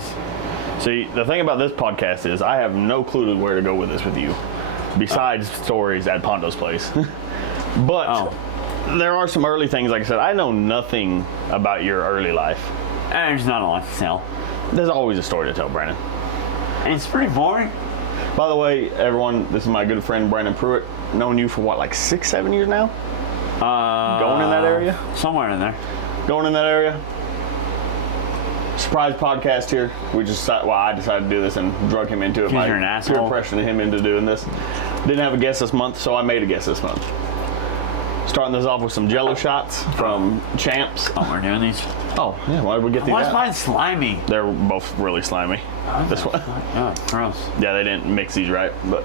was. See, the thing about this podcast is I have no clue where to go with this with you, besides stories at Pondo's place. But there are some early things, like I said, I know nothing about your early life. There's not a lot to tell. There's always a story to tell, Brandon. And it's pretty boring. By the way, everyone, this is my good friend Brandon Pruitt. Known you for what, like 6-7 years now? Going in that area? Somewhere in there. Going in that area? Surprise podcast here. I decided to do this and drug him into it. You're an asshole. Peer pressuring him into doing this. Didn't have a guest this month, so I made a guest this month. Starting this off with some Jello shots from Champs. Oh, we're doing these? Oh, yeah, why did we get these Why's out? mine slimy? They're both really slimy. This one. Oh, gross. Yeah, they didn't mix these right, but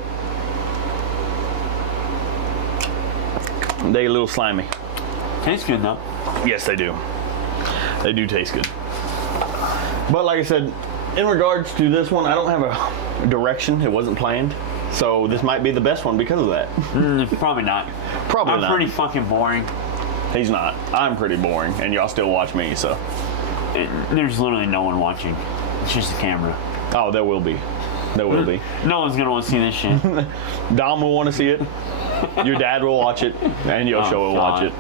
they a little slimy. Tastes good, though. Yes, they do. They do taste good. But like I said, in regards to this one, I don't have a direction. It wasn't planned. So this might be the best one because of that. Probably not. Probably not. I'm pretty fucking boring. He's not. I'm pretty boring, and y'all still watch me, so. There's literally no one watching. It's just the camera. Oh, there will be. There will be. No one's going to want to see this shit. Dom will want to see it. Your dad will watch it, and Yosho will watch it.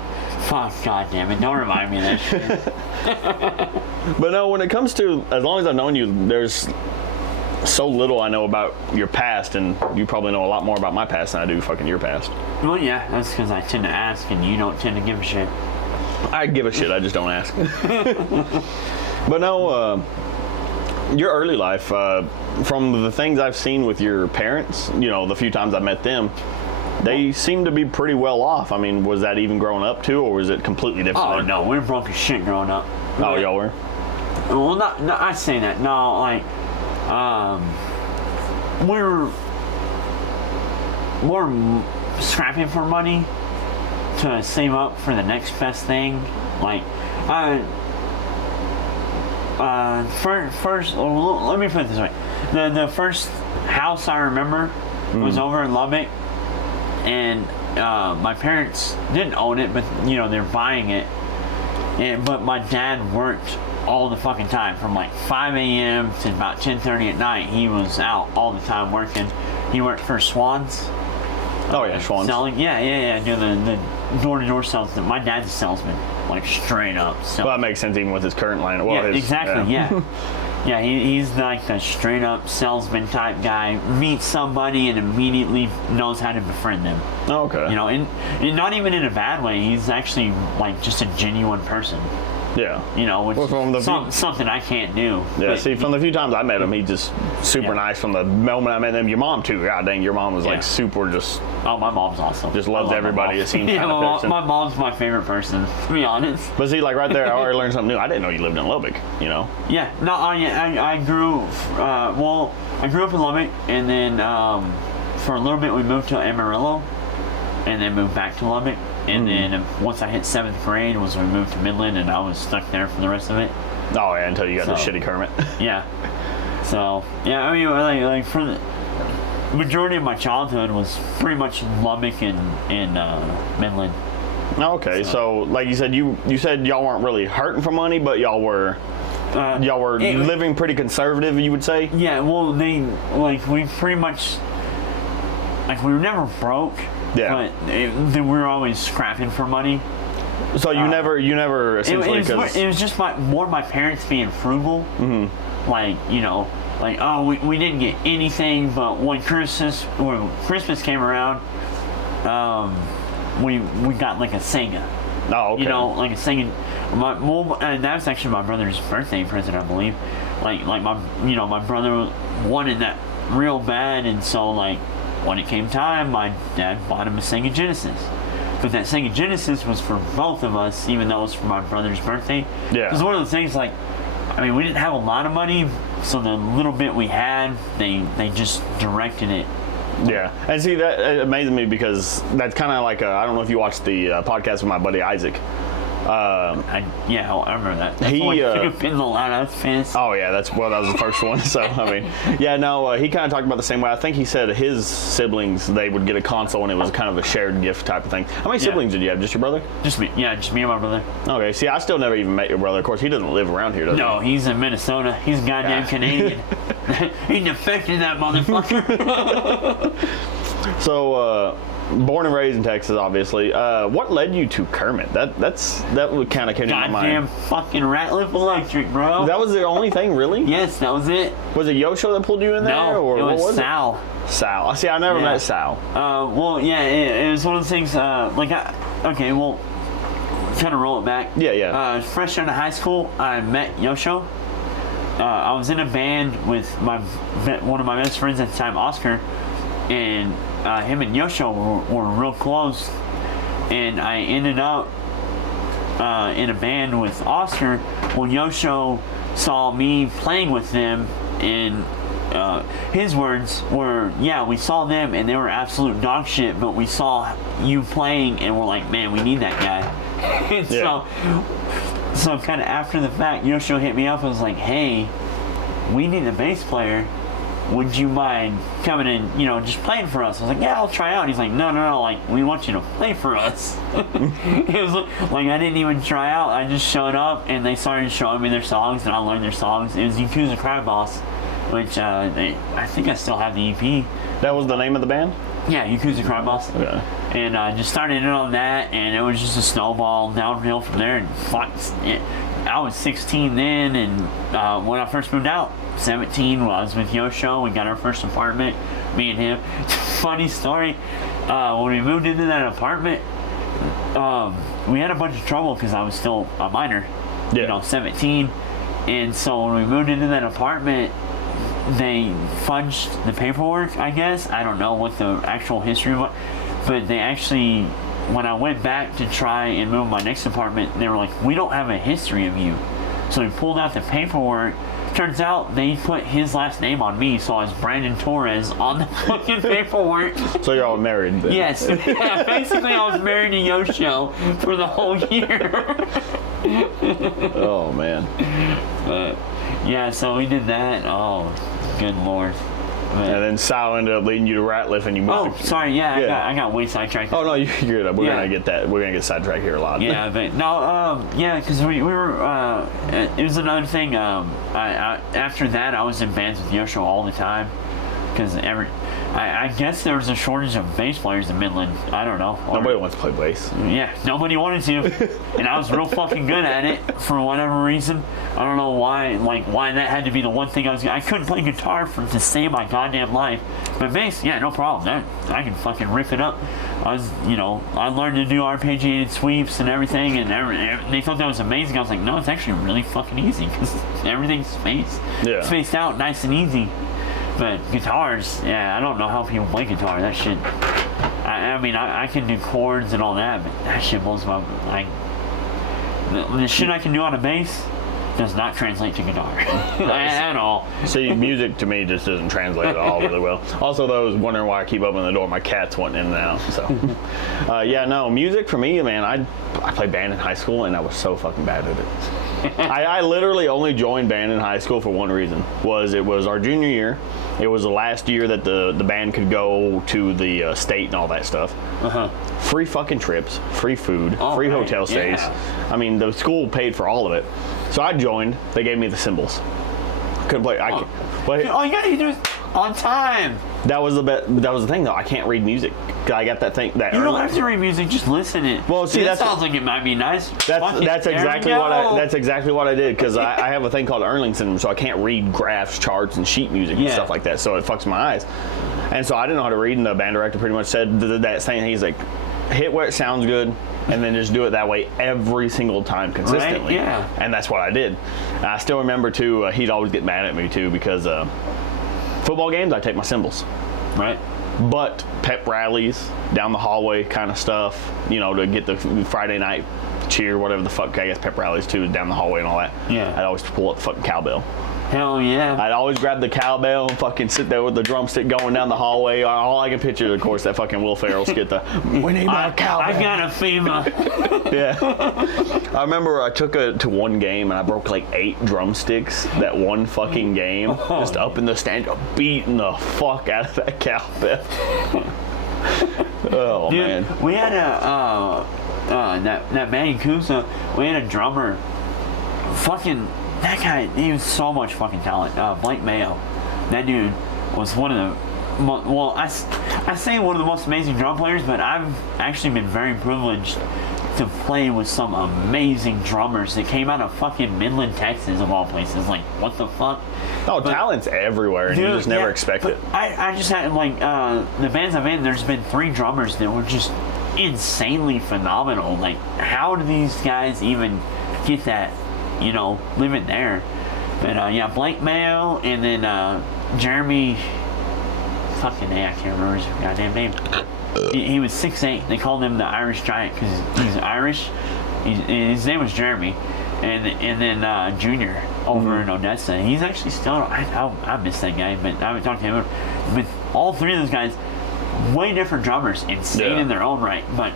Fuck, God damn it. Don't remind me of that shit. But no, when it comes to, as long as I've known you, there's so little I know about your past, and you probably know a lot more about my past than I do fucking your past. Well, yeah, that's because I tend to ask, and you don't tend to give a shit. I give a shit, I just don't ask. But no, your early life, from the things I've seen with your parents, you know, the few times I met them, they seem to be pretty well off. I mean, was that even growing up too, or was it completely different? Oh, no, we were broke as shit growing up. Oh, y'all were? Well, not I say that. No, like, we're scrapping for money to save up for the next best thing. Like, first, let me put it this way. The first house I remember was over in Lubbock, and my parents didn't own it, but, you know, they're buying it. But my dad worked all the fucking time, from like 5 a.m. to about 10:30 at night. He was out all the time working. He worked for Swans. Oh yeah, Swans. Selling, yeah. Doing the door-to-door sales. My dad's a salesman, like straight up. Well, that makes sense even with his current line. Well, yeah, exactly. Yeah. Yeah, he's like a straight up salesman type guy. Meets somebody and immediately knows how to befriend them. Oh, okay. You know, and not even in a bad way. He's actually like just a genuine person. Yeah. You know, which is something I can't do. Yeah, but, see, from the few times I met him, he just super nice from the moment I met him. Your mom, too. God dang, your mom was like super just... Oh, my mom's awesome. Just loves everybody, it seems. Yeah, my mom's my favorite person, to be honest. But see, like right there, I already learned something new. I didn't know you lived in Lubbock, you know? Yeah, no, I grew... I grew up in Lubbock, and then for a little bit we moved to Amarillo, and then moved back to Lubbock. And then once I hit 7th grade was when we moved to Midland, and I was stuck there for the rest of it. Oh, yeah, until you got the shitty Kermit. Yeah. So, yeah, I mean, like for the majority of my childhood was pretty much Lubbock and Midland. Okay, so like you said, you said y'all weren't really hurting for money, but y'all were living pretty conservative, you would say? Yeah, well, we pretty much, like, we were never broke. Yeah. But we were always scrapping for money. So you never essentially... It was just more my parents being frugal. Mm-hmm. Like, you know, like, oh, we didn't get anything, but when Christmas came around, we got like a Sega. Oh, okay. You know, like a Sega. And that was actually my brother's birthday present, I believe. Like my brother wanted that real bad, and so like, when it came time, my dad bought him a Sega Genesis. But that Sega Genesis was for both of us, even though it was for my brother's birthday. Yeah. It was one of those things, like, I mean, we didn't have a lot of money, so the little bit we had, they just directed it. Yeah. And see, that amazes me because that's kind of like, I don't know if you watched the podcast with my buddy Isaac. I remember that. That's He, been the loud. I was pissed. Oh yeah, that was the first one. So I mean, yeah, no, he kind of talked about the same way. I think he said his siblings, they would get a console and it was kind of a shared gift type of thing. How many siblings did you have? Just your brother? Just me. Yeah, just me and my brother. Okay. See, I still never even met your brother. Of course, he doesn't live around here, does he? No, he's in Minnesota. He's goddamn Canadian. He defected that motherfucker. So, born and raised in Texas, obviously. What led you to Kermit? That would kind of came to my mind. Goddamn fucking Ratliff Electric, bro. That was the only thing, really? Yes, that was it. Was it Yosho that pulled you in there? No, or it what was Sal. Sal. See, I never met Sal. Well, yeah, it was one of those things. Okay, well, kind of roll it back. Yeah. Fresh out of high school, I met Yosho. I was in a band with one of my best friends at the time, Oscar, and him and Yosho were real close, and I ended up in a band with Oscar. Well, Yosho saw me playing with them, and his words were, "Yeah, we saw them, and they were absolute dog shit, but we saw you playing, and we're like, man, we need that guy." And so kind of after the fact, Yosho hit me up and was like, "Hey, we need a bass player. Would you mind coming in, just playing for us?" I was like, "Yeah, I'll try out." He's like, no, like, we want you to play for us." It was like, I didn't even try out. I just showed up, and they started showing me their songs, and I learned their songs. It was Yakuza Crab Boss, which I think I still have the EP. That was the name of the band? Yeah, Yakuza Crab Boss. Okay. And I just started in on that, and it was just a snowball downhill from there. And I was 16 then, and when I first moved out, 17, I was with Yosho. We got our first apartment, me and him. Funny story, when we moved into that apartment, we had a bunch of trouble because I was still a minor, 17. And so when we moved into that apartment, they fudged the paperwork, I guess. I don't know what the actual history was, but they actually, when I went back to try and move my next apartment, they were like, "We don't have a history of you." So we pulled out the paperwork. Turns out they put his last name on me, so I was Brandon Torres on the fucking paperwork. So you're all married then? Yes. Yeah, basically I was married to Yosho for the whole year. Oh, man. Yeah, so we did that. Oh, good lord. And then Sal ended up leading you to Ratliff, and you moved. Oh, sorry. Yeah, I got way sidetracked. Oh no, you're good. We're gonna get that. We're gonna get sidetracked here a lot. Yeah, but no. Because we were. It was another thing. After that, I was in bands with Yosho all the time, because I guess there was a shortage of bass players in Midland. I don't know. Nobody wants to play bass. Yeah, nobody wanted to, and I was real fucking good at it for whatever reason. I don't know why. Why that had to be the one thing I couldn't play guitar to save my goddamn life, but bass, yeah, no problem. I can fucking rip it up. I learned to do arpeggiated sweeps and everything, and they thought that was amazing. I was like, no, it's actually really fucking easy because everything's spaced out, nice and easy. But guitars, I don't know how people play guitar. That shit, I mean, I can do chords and all that, but that shit blows my, the shit I can do on a bass does not translate to guitar at all. See, music to me just doesn't translate at all really well. Also, though, I was wondering why I keep opening the door. My cat's wanting in and out. So, music for me, man, I played band in high school, and I was so fucking bad at it. I literally only joined band in high school for one reason. It was our junior year. It was the last year that the band could go to the state and all that stuff. Free fucking trips, free food, free hotel stays. Yeah. I mean, the school paid for all of it. So I joined. They gave me the cymbals. Couldn't play. But all you gotta do is on time. That was the thing, though. I can't read music. I got that thing. You don't have to read music. Just listen it. Well, see, that sounds like it might be nice. That's exactly what I did, because I have a thing called Erling syndrome, so I can't read graphs, charts, and sheet music and stuff like that. So it fucks my eyes. And so I didn't know how to read, and the band director pretty much said that same thing. He's like, hit where it sounds good, and then just do it that way every single time consistently. Right? Yeah. And that's what I did. And I still remember too. He'd always get mad at me too, because football games, I take my cymbals. Right. But pep rallies, down the hallway kind of stuff, to get the Friday night cheer, whatever the fuck, I guess pep rallies too, down the hallway and all that. Yeah. I'd always pull up the fucking cowbell. Hell yeah. I'd always grab the cowbell and fucking sit there with the drumstick going down the hallway. All I can picture is, of course, that fucking Will Ferrell skit. We need more cowbell. I got a FEMA. Yeah. I remember I took it to one game and I broke like 8 drumsticks that one fucking game. Just up in the stand, beating the fuck out of that cowbell. Oh, Dude, man. we had that Manny Kusa, we had a drummer. Fucking, that guy, he was so much fucking talent. Blake Mayo. That dude was one of the, well, I say one of the most amazing drum players, but I've actually been very privileged to play with some amazing drummers that came out of fucking Midland, Texas, of all places. Like, what the fuck? Oh, talent's everywhere, and you just never expect it. I just had, like, the bands I've in, there's been 3 drummers that were just insanely phenomenal. Like, how do these guys even get that, you know, living there? But, yeah, Blake Mayo, and then Jeremy, fucking A, I can't remember his goddamn name. He was 6'8". They called him the Irish Giant because he's Irish. His name was Jeremy, and then Junior over in Odessa. He's actually still. I miss that guy, but I haven't talked to him. But all 3 of those guys, way different drummers, insane in their own right. But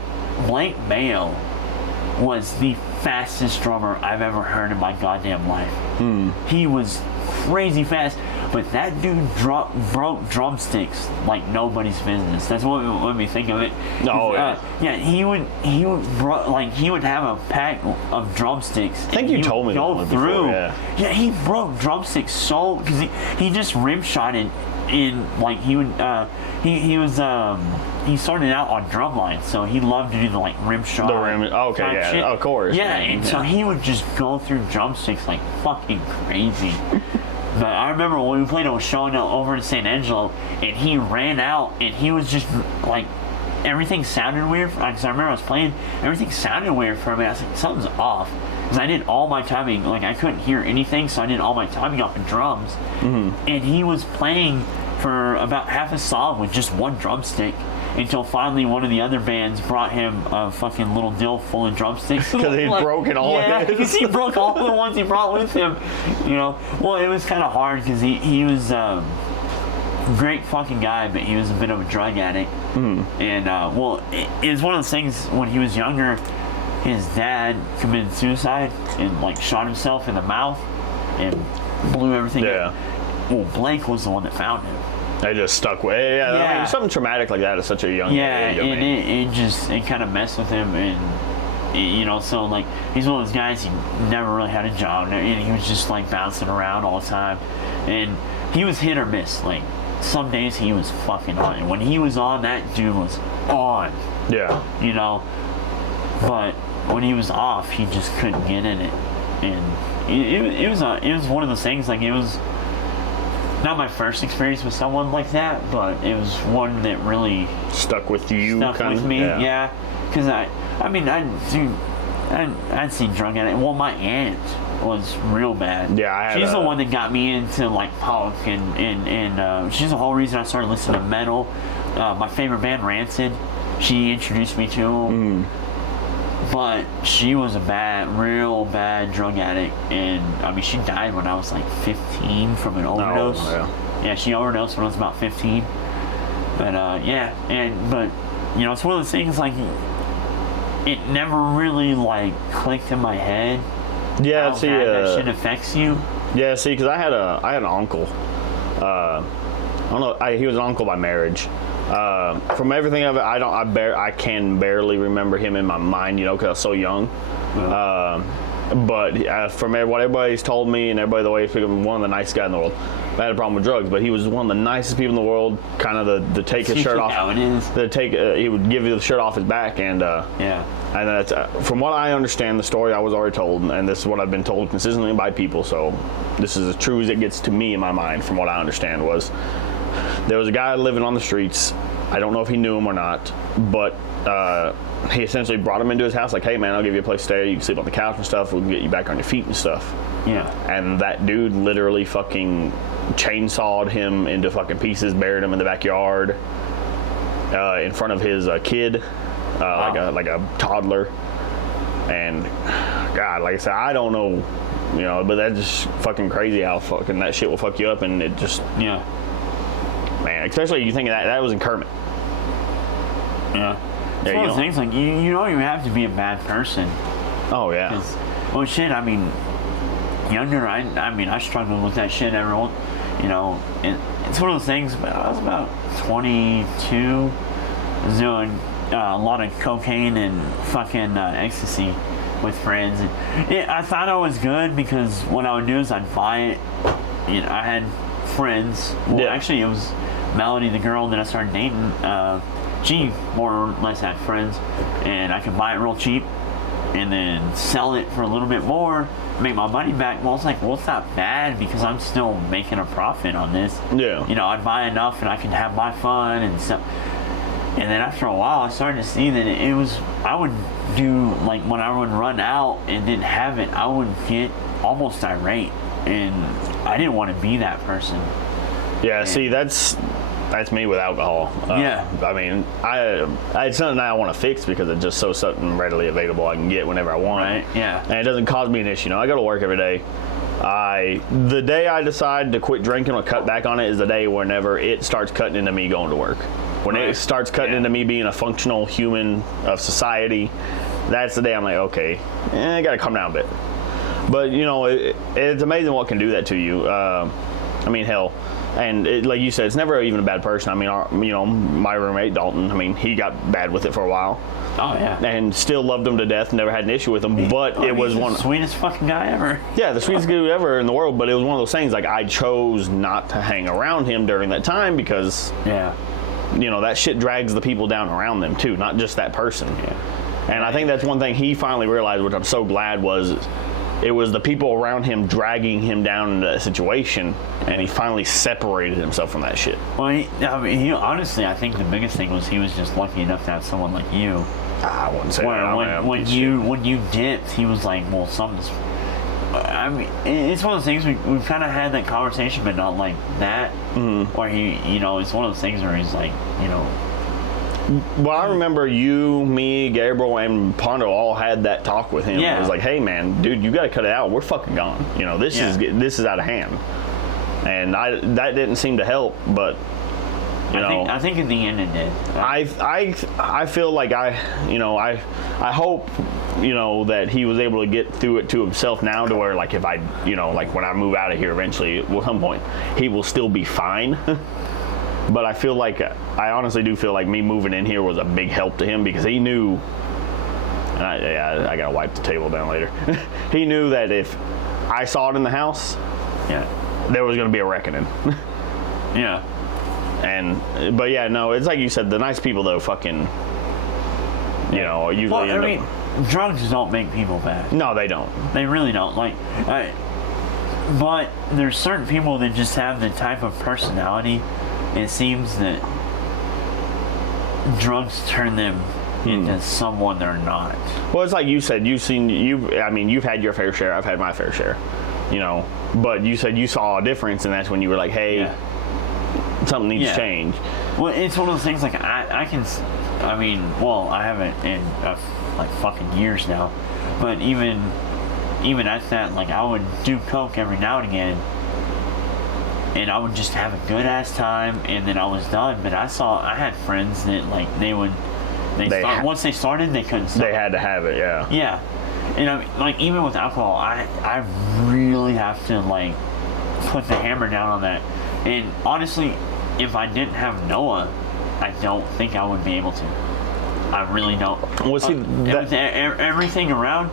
Blake Mayo was the fastest drummer I've ever heard in my goddamn life. He was crazy fast. But that dude broke drumsticks like nobody's business. That's what made me think of it. Oh yeah. Yeah, he would have a pack of drumsticks. I think you told me go that through. Before, yeah, he broke drumsticks so because he just rim shotted in like he would he started out on drumline, so he loved to do the like rim shot. The rim. Okay, yeah, shit. of course. Yeah, and so he would just go through drumsticks like fucking crazy. But I remember when we played a show over in San Angelo, and he ran out, and he was just like, everything sounded weird. Because I remember I was playing, everything sounded weird for me. I was like, something's off. Because I did all my timing, like I couldn't hear anything, so I did all my timing off the drums. And he was playing for about half a song with just one drumstick. Until finally one of the other bands brought him a fucking little dill full of drumsticks. Because he'd broken all of his. Because he broke all the ones he brought with him. You know, well, it was kind of hard because he was a great fucking guy, but he was a bit of a drug addict. And, well, it was one of those things when he was younger, his dad committed suicide and, like, shot himself in the mouth and blew everything up. Well, Blake was the one that found him. They just stuck with it. Yeah, I mean, something traumatic like that at such a young age. And it kind of messed with him, and you know, so like he's one of those guys. He never really had a job, and he was just like bouncing around all the time, and he was hit or miss. Like some days he was fucking on, and when he was on, that dude was on. Yeah, you know, but when he was off, he just couldn't get in it, and it was one of those things. Like it was not my first experience with someone like that, but it was one that really stuck with you. Stuck with me, yeah. Because I'd seen drug addict. Well, my aunt was real bad. Yeah, she's the one that got me into like punk, and she's the whole reason I started listening to metal. My favorite band, Rancid. She introduced me to them. But she was a real bad drug addict, and I mean, she died when I was like 15 from an overdose. Yeah, she overdosed when I was about 15. But but you know, it's one of those things like it never really like clicked in my head. Yeah, how bad that shit affects you. Yeah, see, because I had an uncle. I don't know. He was an uncle by marriage. From everything of it, I can barely remember him in my mind, you know, because I was so young. But from what everybody's told me and everybody the way he's one of the nicest guys in the world. I had a problem with drugs, but he was one of the nicest people in the world. Kind of the take his shirt off. He would give you the shirt off his back, and and that's from what I understand, the story I was already told, and this is what I've been told consistently by people. So this is as true as it gets to me in my mind. From what I understand was. There was a guy living on the streets. I don't know if he knew him or not, but he essentially brought him into his house like, hey, man, I'll give you a place to stay. You can sleep on the couch and stuff. We can get you back on your feet and stuff. Yeah. And that dude literally fucking chainsawed him into fucking pieces, buried him in the backyard in front of his kid, like a toddler. And God, like I said, I don't know, you know, but that's just fucking crazy how fucking that shit will fuck you up, and it just Yeah. man, especially you think that was in Kermit. Yeah. It's Yeah, one you of those things like you know you have to be a bad person. Oh yeah. 'Cause, well, shit. I mean, younger. I mean, I struggled with that shit. Everyone, you know, it's one of those things. But I was about 22, was doing a lot of cocaine and fucking ecstasy with friends. And I thought I was good because what I would do is I'd buy it. You know, I had friends. Well, actually, it was Melody, the girl that I started dating. She more or less had friends, and I could buy it real cheap and then sell it for a little bit more, make my money back. Well, it's like, well, it's not bad because I'm still making a profit on this. Yeah. You know, I'd buy enough and I could have my fun and stuff. And then after a while, I started to see that it was, I would do, like, when I would run out and didn't have it, I would get almost irate. And I didn't want to be that person. Yeah, see, that's me with alcohol. Yeah. I mean, it's something that I want to fix because it's just so something readily available I can get whenever I want. Right, yeah. And it doesn't cause me an issue. You know, I go to work every day. The day I decide to quit drinking or cut back on it is the day whenever it starts cutting into me going to work. When it starts cutting into me being a functional human of society, that's the day I'm like, okay, I got to come down a bit. But, you know, it's amazing what can do that to you. I mean, hell. And like you said, it's never even a bad person. I mean, you know, my roommate, Dalton, I mean, he got bad with it for a while. Oh, yeah. And still loved him to death, never had an issue with him. But it was the sweetest fucking guy ever. Yeah, the sweetest dude ever in the world. But it was one of those things, like, I chose not to hang around him during that time because, you know, that shit drags the people down around them, too, not just that person. Yeah. And I think that's one thing he finally realized, which I'm so glad, was it was the people around him dragging him down into that situation, and he finally separated himself from that shit. Well, he honestly, I think the biggest thing was he was just lucky enough to have someone like you. I wouldn't say that. When you dipped, he was like, well, something's... I mean, it's one of those things, we've kind of had that conversation, but not like that. Mm-hmm. Where he, you know, it's one of those things where he's like, you know... Well, I remember you, me, Gabriel, and Pondo all had that talk with him. Yeah. It was like, hey, man, dude, you got to cut it out. We're fucking gone. You know, this is out of hand. And that didn't seem to help, but, you know. I think in the end it did. I feel like I hope, you know, that he was able to get through it to himself now to where, like, if I, you know, like when I move out of here eventually, at some point, he will still be fine. But I feel like, I honestly do feel like me moving in here was a big help to him because he knew, and I gotta wipe the table down later. He knew that if I saw it in the house, there was gonna be a reckoning. Yeah. But yeah, no, it's like you said, the nice people though, fucking, you know, usually end up. Drugs don't make people bad. No, they don't. They really don't. Like, but there's certain people that just have the type of personality. It seems that drugs turn them into someone they're not. Well, it's like you said, you've had your fair share, I've had my fair share, you know, but you said you saw a difference, and that's when you were like, hey, something needs to change. Well, it's one of those things, like, I haven't in like fucking years now, but even at that, like, I would do coke every now and again, and I would just have a good ass time, and then I was done. But I had friends that, like, once they started, they couldn't stop. They had to have it, yeah. Yeah, and I mean, like, even with alcohol, I really have to, like, put the hammer down on that. And honestly, if I didn't have Noah, I don't think I would be able to. I really don't. Well, see, everything around.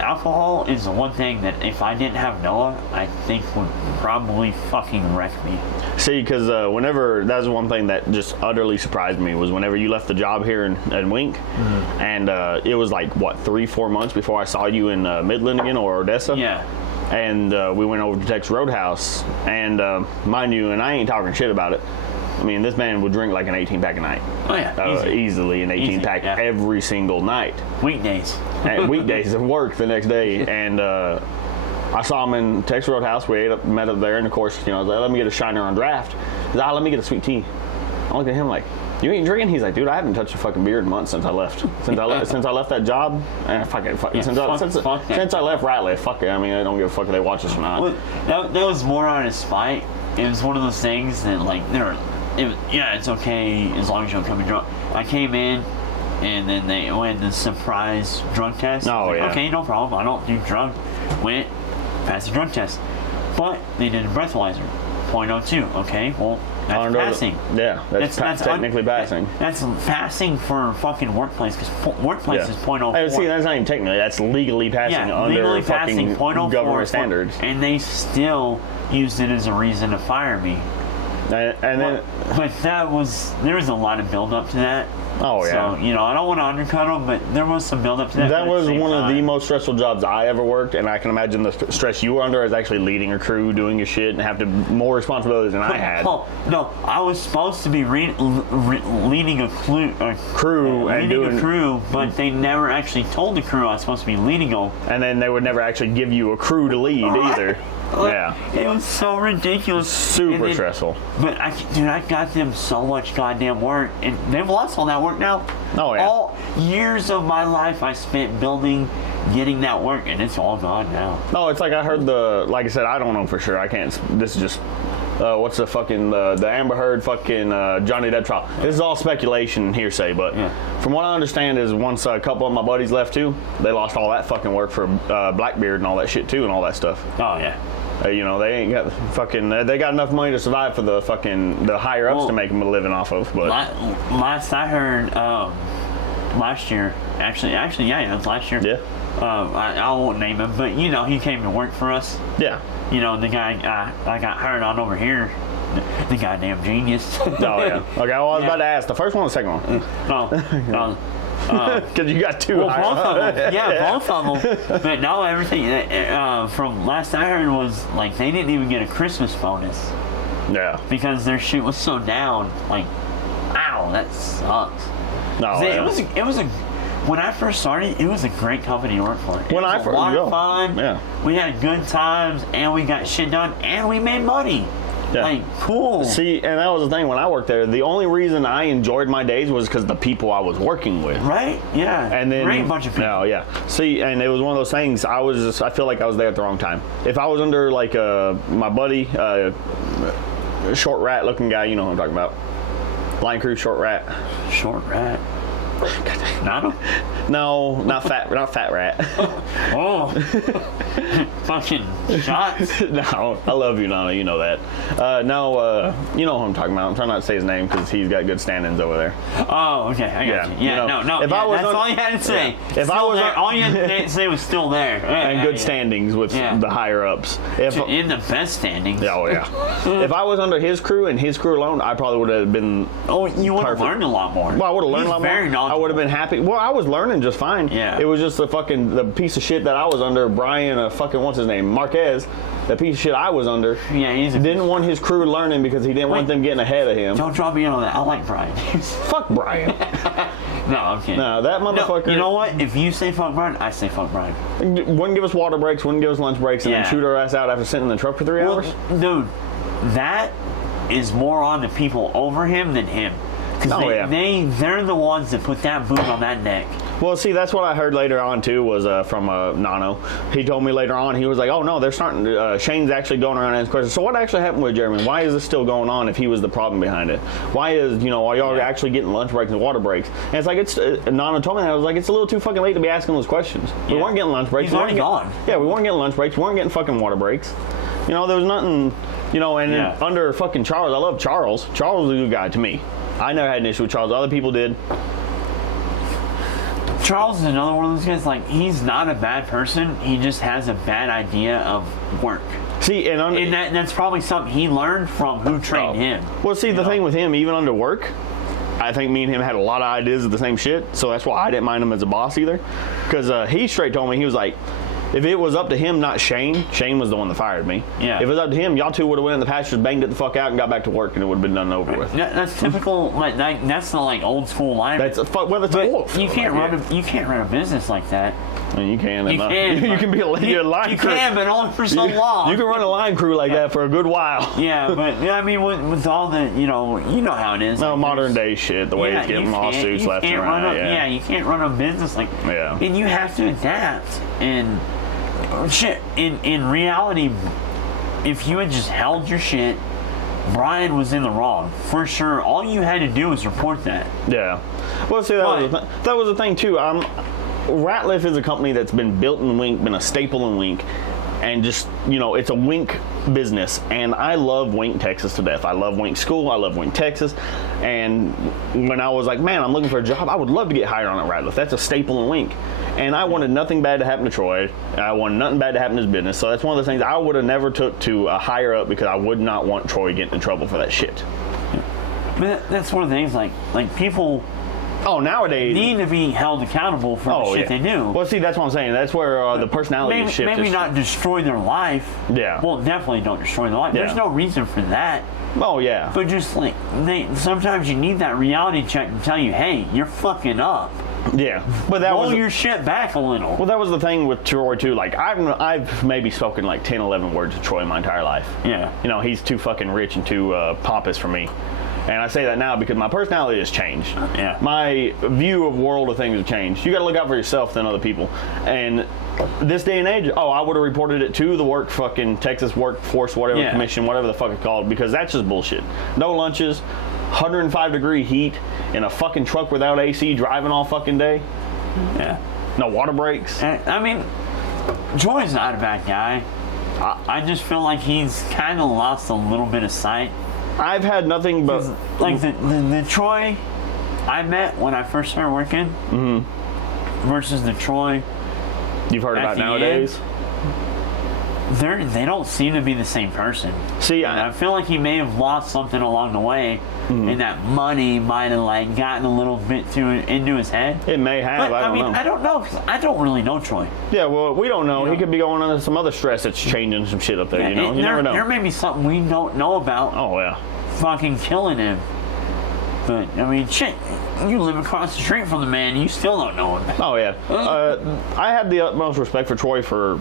Alcohol is the one thing that if I didn't have Noah, I think would probably fucking wreck me. See, because that was one thing that just utterly surprised me was whenever you left the job here in Wink, and it was like, what, 3-4 months before I saw you in Midland again or Odessa? Yeah. And we went over to Texas Roadhouse, and mind you, and I ain't talking shit about it, I mean, this man would drink like an 18-pack a night. Oh, yeah. Easily an 18-pack every single night. Weekdays. Weekdays at work the next day. And I saw him in Texas Roadhouse. We met up there. And, of course, you know, I was like, let me get a Shiner on draft. He said, let me get a sweet tea. I look at him like, you ain't drinking? He's like, dude, I haven't touched a fucking beer in months since I left. Since I left that job, and since I left Ratliff, fuck it. I mean, I don't give a fuck if they watch this or not. Well, that was more on his spite. It was one of those things that, like, it's okay as long as you don't come in drunk. I came in, and then they went the surprise drunk test. Okay, no problem. I don't do drunk. Went, passed the drunk test. But they did a breathalyzer. 0.02. Okay, well, that's passing. That's technically passing. That's passing for fucking workplace, because workplace is 0.04. Hey, see, that's not even technically. That's legally passing under fucking government standards. And they still used it as a reason to fire me. But there was a lot of build up to that. Oh, yeah. So, I don't want to undercut them, but there was some build up to that. That was one of the most stressful jobs I ever worked, and I can imagine the stress you were under as actually leading a crew, doing your shit, and have more responsibilities than I had. Oh, no, I was supposed to be leading a crew, but they never actually told the crew I was supposed to be leading them. And then they would never actually give you a crew to lead either. Yeah. It was so ridiculous. Super stressful. But I got them so much goddamn work, and they've lost all that work now. Oh, yeah. All years of my life I spent getting that work, and it's all gone now. No, it's like I heard like I said, I don't know for sure. I can't, this is just, what's the fucking, the Amber Heard fucking Johnny Depp trial. This is all speculation and hearsay, but from what I understand is once a couple of my buddies left too, they lost all that fucking work for Blackbeard and all that shit too and all that stuff. Oh, yeah. They ain't got fucking. They got enough money to survive for the higher ups to make them a living off of. But last I heard, last year, actually, yeah, it was last year. Yeah. I won't name him, but he came to work for us. Yeah. The guy I got hired on over here, the goddamn genius. Oh yeah. Okay. Well, I was about to ask the first one or the second one. No. Because you got two. Well, both of them. Yeah, both of them. But no, everything from last I heard was like they didn't even get a Christmas bonus. Yeah. Because their shit was so down. Like, ow, that sucks. No. It was a. When I first started, it was a great company to work for. It was a lot of fun. Yeah. We had good times, and we got shit done, and we made money. Yeah. Like, cool. See, and that was the thing when I worked there. The only reason I enjoyed my days was because the people I was working with. Right? Yeah. And then great bunch of people. No, yeah. See, and it was one of those things. I feel like I was there at the wrong time. If I was under like my buddy, short rat looking guy, you know who I'm talking about. Line crew, short rat. Short rat. Nano? No, not fat rat. Oh, fucking shots. No, I love you, Nano. You know that. No, you know who I'm talking about. I'm trying not to say his name because he's got good stand-ins over there. Oh, okay, I got you. Yeah, no. If I was that's all you had to say. Yeah. If I was all you had to say was still there. And good standings with the higher ups. In the best standings. Oh yeah. If I was under his crew and his crew alone, I probably would have been. Oh, you would have learned a lot more. Well, I would have learned a lot more. I would have been happy. Well, I was learning just fine. Yeah. It was just the piece of shit that I was under. Brian, what's his name? Marquez. The piece of shit I was under. Yeah, he didn't want his crew learning because he didn't want them getting ahead of him. Don't drop me on that. I like Brian. Fuck Brian. No, I'm kidding. No, that motherfucker. No, you know what? If you say fuck Brian, I say fuck Brian. Wouldn't give us water breaks, wouldn't give us lunch breaks, and then shoot our ass out after sitting in the truck for 3 hours? Dude, that is more on the people over him than him. Because they're the ones that put that boot on that neck. Well, see, that's what I heard later on, too, was from Nano. He told me later on, he was like, oh, no, they're starting to, Shane's actually going around asking questions. So what actually happened with Jeremy? Why is this still going on if he was the problem behind it? Why is, are y'all actually getting lunch breaks and water breaks? And it's like, Nano told me that. I was like, it's a little too fucking late to be asking those questions. We weren't getting lunch breaks. He's already gone. Yeah, we weren't getting lunch breaks. We weren't getting fucking water breaks. There was nothing, and under fucking Charles, I love Charles. Charles was a good guy to me. I never had an issue with Charles. Other people did. Charles is another one of those guys, like, he's not a bad person. He just has a bad idea of work. See, and that's probably something he learned from who trained him. Well, see, the thing with him, even under work, I think me and him had a lot of ideas of the same shit, so that's why I didn't mind him as a boss either. Because he straight told me, he was like, if it was up to him, not Shane was the one that fired me. Yeah. If it was up to him, y'all two would have went in the pastures, banged it the fuck out, and got back to work, and it would have been done over with. That's typical. That's the old school line. That's a wolf. You can't run a business like that. And you can. You can. You can be a line You crew. can, but only for so long. You can run a line crew like that for a good while. Yeah, but I mean, with all the, you know how it is. No, like, modern day shit, the way it's getting lawsuits left and right. You can't run a business like. Yeah. And you have to adapt. And shit, in reality, if you had just held your shit, Brian was in the wrong for sure. All you had to do was report that. Yeah. Well, see, that was the thing too. Ratliff is a company that's been built in Wink, been a staple in Wink, and just, it's a Wink business. And I love Wink, Texas to death. I love Wink School. I love Wink, Texas. And when I was like, man, I'm looking for a job, I would love to get hired on at Ratliff. That's a staple in Wink. And I wanted nothing bad to happen to Troy. I wanted nothing bad to happen to his business. So that's one of the things I would have never took to a higher up, because I would not want Troy getting in trouble for that shit. But that's one of the things, like people... Oh, nowadays need to be held accountable for the shit they do. Well, see, that's what I'm saying. That's where the personality shit. Maybe not destroy their life. Yeah. Well, definitely don't destroy their life. Yeah. There's no reason for that. Oh yeah. But just sometimes you need that reality check to tell you, hey, you're fucking up. Yeah, but that roll your shit back a little. Well, that was the thing with Troy too. Like I've maybe spoken like 10, 11 words to Troy my entire life. Yeah. He's too fucking rich and too pompous for me. And I say that now because my personality has changed. Yeah. My view of world of things has changed. You got to look out for yourself than other people. And this day and age, I would have reported it to the Texas Workforce, whatever commission, whatever the fuck it's called, because that's just bullshit. No lunches, 105 degree heat in a fucking truck without AC, driving all fucking day. Yeah. No water breaks. I mean, Troy's not a bad guy. I just feel like he's kind of lost a little bit of sight. I've had nothing but... Like the Troy I met when I first started working versus the Troy you've heard about nowadays. They don't seem to be the same person. See, I feel like he may have lost something along the way, and that money might have gotten a little bit into his head. It may have. But, I mean, I don't know. 'Cause I don't really know Troy. Yeah, well, we don't know. He could be going under some other stress that's changing some shit up there. You never know. There may be something we don't know about. Oh yeah. Fucking killing him. But I mean, shit. You live across the street from the man, you still don't know him. Oh yeah. I had the utmost respect for Troy for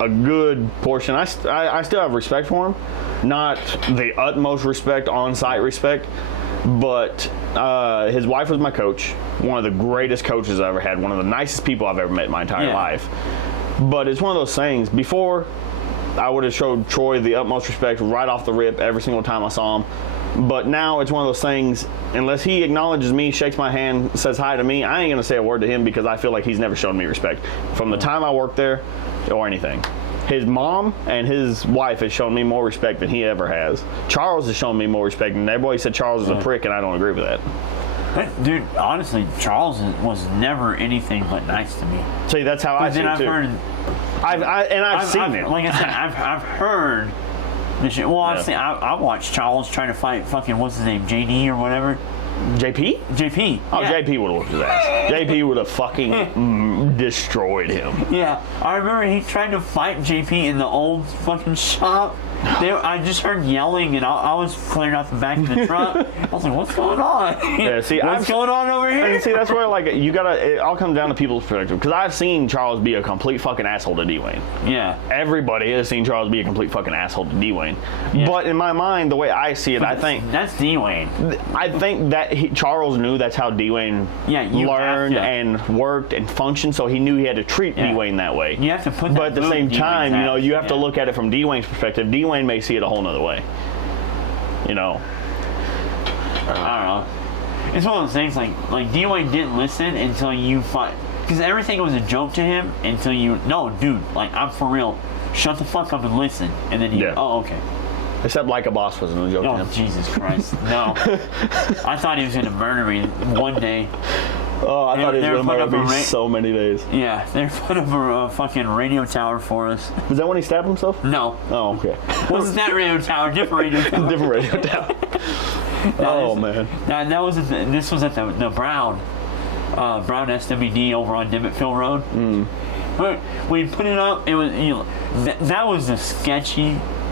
a good portion. I still have respect for him, not the utmost respect, on-site respect, but his wife was my coach, one of the greatest coaches I ever had, one of the nicest people I've ever met in my entire life. But it's one of those things, before I would have showed Troy the utmost respect right off the rip every single time I saw him. But now it's one of those things, unless he acknowledges me, shakes my hand, says hi to me, I ain't going to say a word to him because I feel like he's never shown me respect from the time I worked there or anything. His mom and his wife has shown me more respect than he ever has. Charles has shown me more respect than everybody said Charles is a prick, and I don't agree with that. But, dude, honestly, Charles was never anything but nice to me. See, that's how I see it, too. I've seen it. Like I said, I've heard this shit. Well, I watched Charles trying to fight fucking, what's his name, JD or whatever. JP? JP. Oh, yeah. JP would have whooped his ass. JP would have fucking destroyed him. Yeah. I remember he tried to fight JP in the old fucking shop. I just heard yelling, and I was clearing out the back of the truck. I was like, what's going on? Yeah, see, what's going on over here? And see, that's where, it all comes down to people's perspective. Because I've seen Charles be a complete fucking asshole to Dwayne. Yeah. Everybody has seen Charles be a complete fucking asshole to Dwayne. Yeah. But in my mind, the way I see it, I think... That's Dwayne. I think that Charles knew that's how Dwayne learned and worked and functioned, so he knew he had to treat Dwayne that way. You have to put that. But at the same time, you have to look at it from Dwayne's perspective. Dwayne may see it a whole nother way. I don't know. It's one of those things like Dwayne didn't listen until you fought, because everything was a joke to him until no, dude, I'm for real. Shut the fuck up and listen. And then oh, okay. Except Like a Boss wasn't a joke to him. Oh, Jesus Christ. No. I thought he was going to murder me one day. Oh, I thought he was going to murder me so many days. Yeah, they put up a fucking radio tower for us. Was that when he stabbed himself? No. Oh, okay. Wasn't that radio tower? Different radio tower. Different radio tower. Man. This was at the Brown SWD over on Dimmittfield Road. But we put it up. It was that was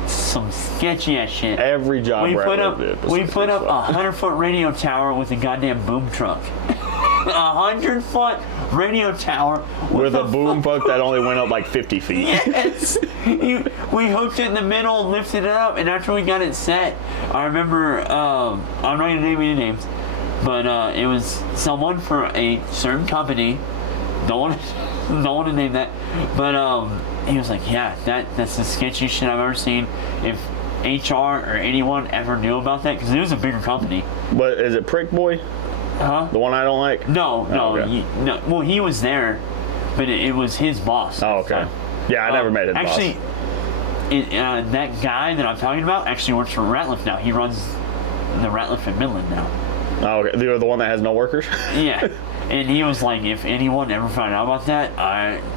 some sketchy ass shit. Every job we put up a 100-foot radio tower with a goddamn boom truck. 100-foot radio tower with a boom fuck that only went up like 50 feet. Yes. We hooked it in the middle, lifted it up, and after we got it set, I remember, I'm not going to name any names, but it was someone for a certain company. Don't want to name that, but he was like, yeah, that's the sketchiest shit I've ever seen. If HR or anyone ever knew about that, because it was a bigger company. But is it Prick Boy? Huh? The one I don't like? No. Oh, okay. No. Well, he was there, but it was his boss. Oh, okay. Yeah, I never met his boss. Actually, that guy that I'm talking about actually works for Ratliff now. He runs the Ratliff in Midland now. Oh, okay. They're the one that has no workers? Yeah. And he was like, if anyone ever found out about that,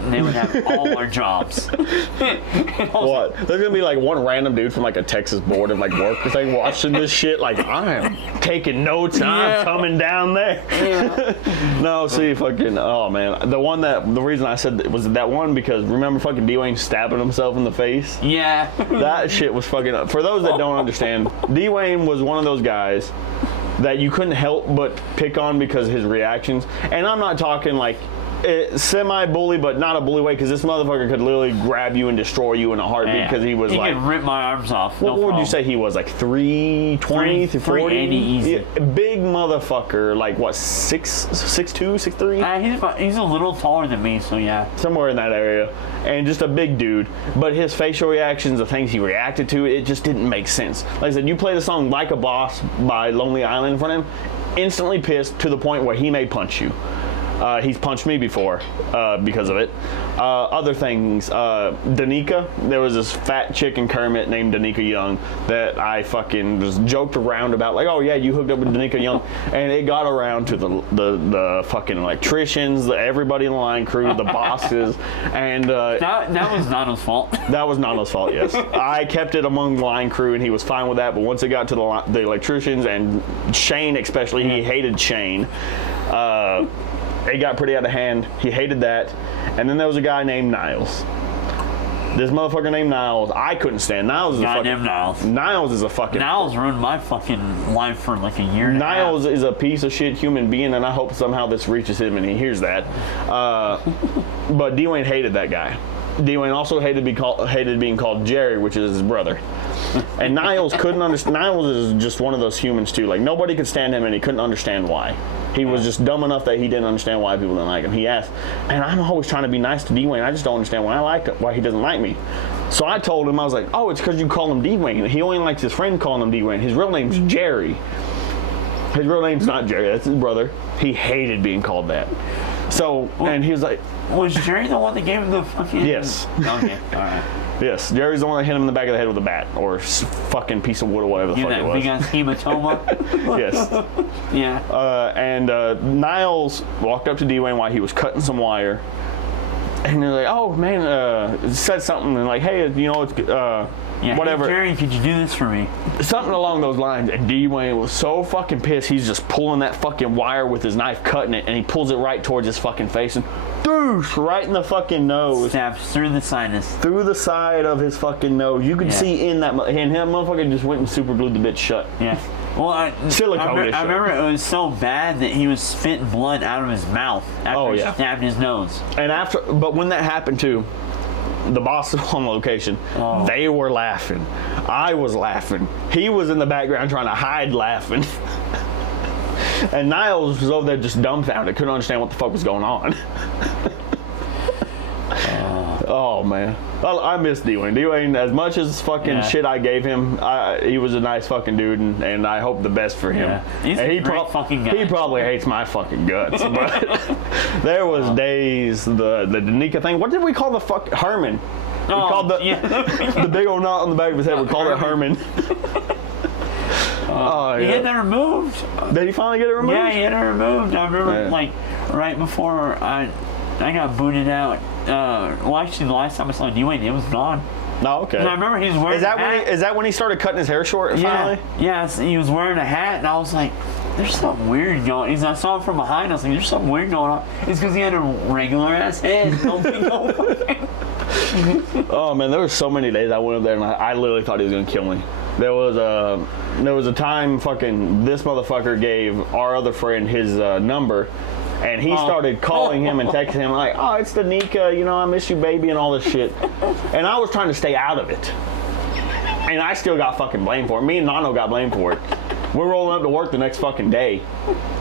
they would have all our jobs. What? There's going to be like one random dude from like a Texas board of like workers thing watching this shit like, I am taking notes and I'm coming down there. Yeah. No, see, fucking, oh man. The reason I said it was that one because remember fucking D-Wayne stabbing himself in the face? Yeah. That shit was fucking, for those that don't understand, D-Wayne was one of those guys that you couldn't help but pick on because of his reactions. And I'm not talking like semi-bully, but not a bully way, because this motherfucker could literally grab you and destroy you in a heartbeat because he was he like... could rip my arms off. What would you say he was? Like 320, 340? 380 easy. Yeah, big motherfucker. Like what, 6'2", 6'3"? He's a little taller than me, so yeah. Somewhere in that area. And just a big dude. But his facial reactions, the things he reacted to, it just didn't make sense. Like I said, you play the song Like a Boss by Lonely Island in front of him, instantly pissed to the point where he may punch you. He's punched me before because of it. Other things, Danica, there was this fat chick in Kermit named Danica Young that I fucking just joked around about, like, oh yeah, you hooked up with Danica Young, and it got around to the fucking electricians, everybody in the line crew, the bosses, and that was Nano's fault. That was Nano's fault, yes. I kept it among the line crew, and he was fine with that, but once it got to the electricians, and Shane especially, he hated Shane. It got pretty out of hand. He hated that. And then there was a guy named Niles. This motherfucker named Niles, I couldn't stand. Niles is a fucking... Niles ruined my fucking life for like a year and Niles is a piece of shit human being, and I hope somehow this reaches him and he hears that. But D-Wayne hated that guy. D-Wayne also hated being called Jerry, which is his brother. And Niles couldn't understand. Niles is just one of those humans too. Like, nobody could stand him, and he couldn't understand why. He was just dumb enough that he didn't understand why people didn't like him. He asked, and I'm always trying to be nice to D-Wayne. I just don't understand why he doesn't like me. So I told him, I was like, oh, it's because you call him D-Wayne. He only likes his friend calling him D-Wayne. His real name's Jerry. His real name's not Jerry. That's his brother. He hated being called that. So, and he was like... Was Jerry the one that gave him the fucking... Yes. Okay, alright. Yes, Jerry's the one that hit him in the back of the head with a bat, or fucking piece of wood, or whatever the fuck it was. Big ass hematoma. Yes. Yeah. And Niles walked up to D-Wayne while he was cutting some wire, and they're like, "Oh man," said something and like, "Hey, you know, it's whatever." Hey, Jerry, could you do this for me? Something along those lines. And D-Wayne was so fucking pissed. He's just pulling that fucking wire with his knife, cutting it, and he pulls it right towards his fucking face and douche right in the fucking nose. Stabs through the sinus. Through the side of his fucking nose. You could see in that, and him motherfucker just went and super glued the bitch shut. Yeah. Well, I remember it was so bad that he was spitting blood out of his mouth after he stabbed his nose. And but when that happened too, the boss on location, they were laughing. I was laughing. He was in the background trying to hide laughing. And Niles was over there just dumbfounded, couldn't understand what the fuck was going on. Oh man, I miss D-Wayne. D-Wayne, as much as fucking shit I gave him, he was a nice fucking dude, and I hope the best for him. Yeah. He's a great fucking guy. He probably hates my fucking guts, but there was days, the Danica thing. What did we call the fuck Herman? We called the big old knot on the back of his head. We called it Herman. He had that removed. Did he finally get it removed? Yeah, he had it removed. I remember, like, right before I got booted out. Well, actually, the last time I saw D-Wayne, it was gone. Oh, okay. And I remember he was wearing a hat. Is that when he started cutting his hair short finally? Yeah, he was wearing a hat, and I was like, there's something weird going on. I saw him from behind, I was like, there's something weird going on. It's because he had a regular-ass head. Oh, man, there were so many days I went up there, and I literally thought he was going to kill me. There was a time fucking this motherfucker gave our other friend his number, And he started calling him and texting him like, oh, it's Danica, you know, I miss you, baby, and all this shit. And I was trying to stay out of it. And I still got fucking blamed for it. Me and Nano got blamed for it. We're rolling up to work the next fucking day.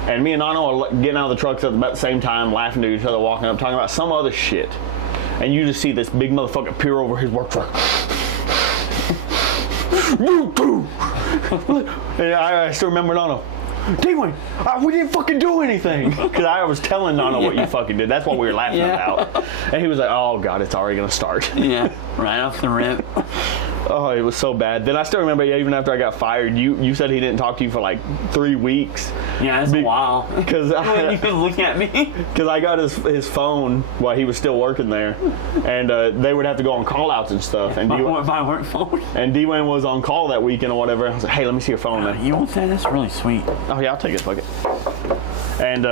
And me and Nano are getting out of the trucks at about the same time, laughing to each other, walking up, talking about some other shit. And you just see this big motherfucker peer over his work truck. You too! And I still remember Nano. D-Wayne, we didn't fucking do anything. Because I was telling Nana what you fucking did. That's what we were laughing about. And he was like, oh, God, it's already going to start. Yeah, right off the rip. Oh, it was so bad. Then I still remember, even after I got fired, you said he didn't talk to you for like 3 weeks. Yeah, that's a while. Because you can look at me. Because I got his phone while he was still working there. And they would have to go on call-outs and stuff. And my work phone. And D-Wayne was on call that weekend or whatever. I was like, hey, let me see your phone, man. You want that? That's really sweet. Oh, yeah, I'll take it. Fuck it. And,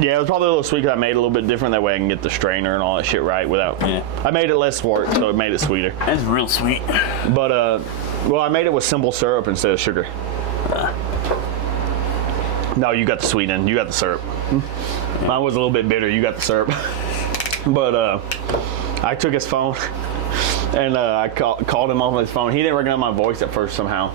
yeah, it was probably a little sweet because I made it a little bit different. That way I can get the strainer and all that shit right without... Yeah. I made it less work, so it made it sweeter. That's real sweet. But, well, I made it with simple syrup instead of sugar. No, you got the sweetening. You got the syrup. Yeah. Mine was a little bit bitter. You got the syrup. But, I took his phone, and I called him off his phone. He didn't recognize my voice at first somehow.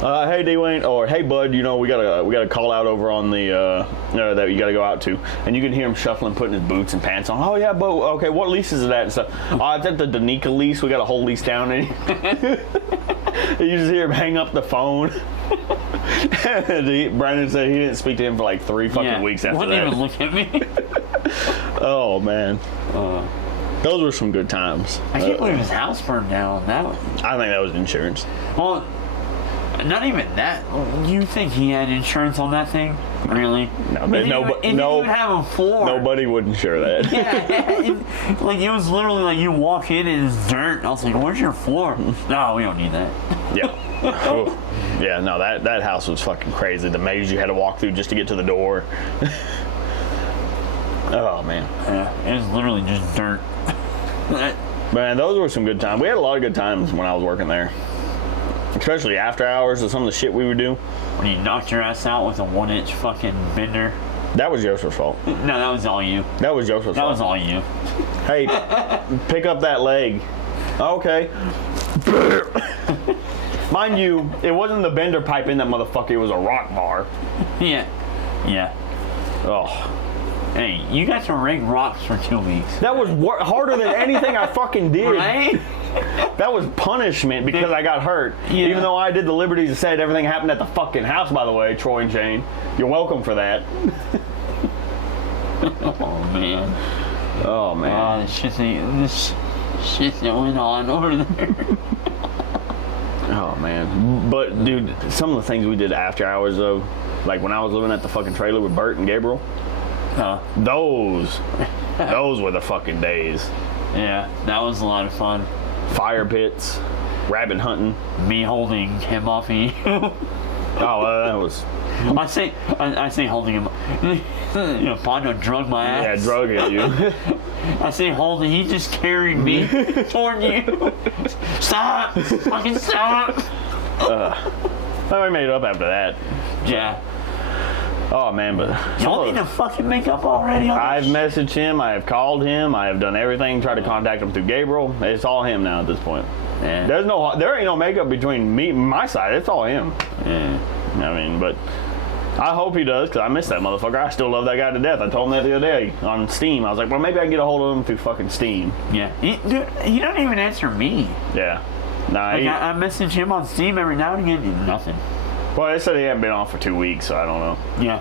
Hey D-Wayne, or hey bud, you know we got a call out over on the that you got to go out to, and you can hear him shuffling, putting his boots and pants on. Oh yeah, but okay, what lease is it at and stuff? Oh, it's at the Danica lease. We got a whole lease down, and you just hear him hang up the phone. Brandon said he didn't speak to him for like 3 fucking weeks after that. Wouldn't even look at me. Oh man, those were some good times. I can't believe his house burned down. I think that was insurance. Well. Not even that. You think he had insurance on that thing? Really? No, it didn't even have a floor. Nobody would insure that. Yeah, like it was literally like you walk in and it's dirt. I was like, "Where's your floor?" No, we don't need that. Yeah. Oh. Yeah. No, that house was fucking crazy. The maze you had to walk through just to get to the door. Oh man. Yeah, it was literally just dirt. Man, those were some good times. We had a lot of good times when I was working there. Especially after hours and some of the shit we would do. When you knocked your ass out with a 1-inch fucking bender. That was Joseph's fault. No, that was all you. That was Joseph's fault. That was all you. Hey, pick up that leg. Okay. Mind you, it wasn't the bender pipe in that motherfucker. It was a rock bar. Yeah. Yeah. Oh. Hey, you got to rig rocks for 2 weeks. That was harder than anything I fucking did. Right? That was punishment because I got hurt. Yeah. Even though I did the liberties and said everything happened at the fucking house, by the way, Troy and Jane. You're welcome for that. Oh, man. Oh, man. Oh, this shit that went on over there. Oh, man. But, dude, some of the things we did after hours, though, like when I was living at the fucking trailer with Bert and Gabriel, those were the fucking days. Yeah, that was a lot of fun. Fire pits, rabbit hunting. Me holding him off of you. Oh, that was... I say holding him. You know, Pondo drug my ass. Yeah, drug at you. I say holding. He just carried me toward you. Stop! Fucking stop! We made it up after that. Yeah. Oh man, but y'all need to fucking make up already. I've messaged him. I have called him. I have done everything. Tried to contact him through Gabriel. It's all him now at this point. Yeah. There ain't no makeup between me and my side. It's all him. Yeah. I mean, but I hope he does because I miss that motherfucker. I still love that guy to death. I told him that the other day on Steam. I was like, well, maybe I can get a hold of him through fucking Steam. Yeah. He don't even answer me. Yeah. Nah. Like I message him on Steam every now and again. Nothing. Well, they said he hadn't been on for 2 weeks, so I don't know. Yeah.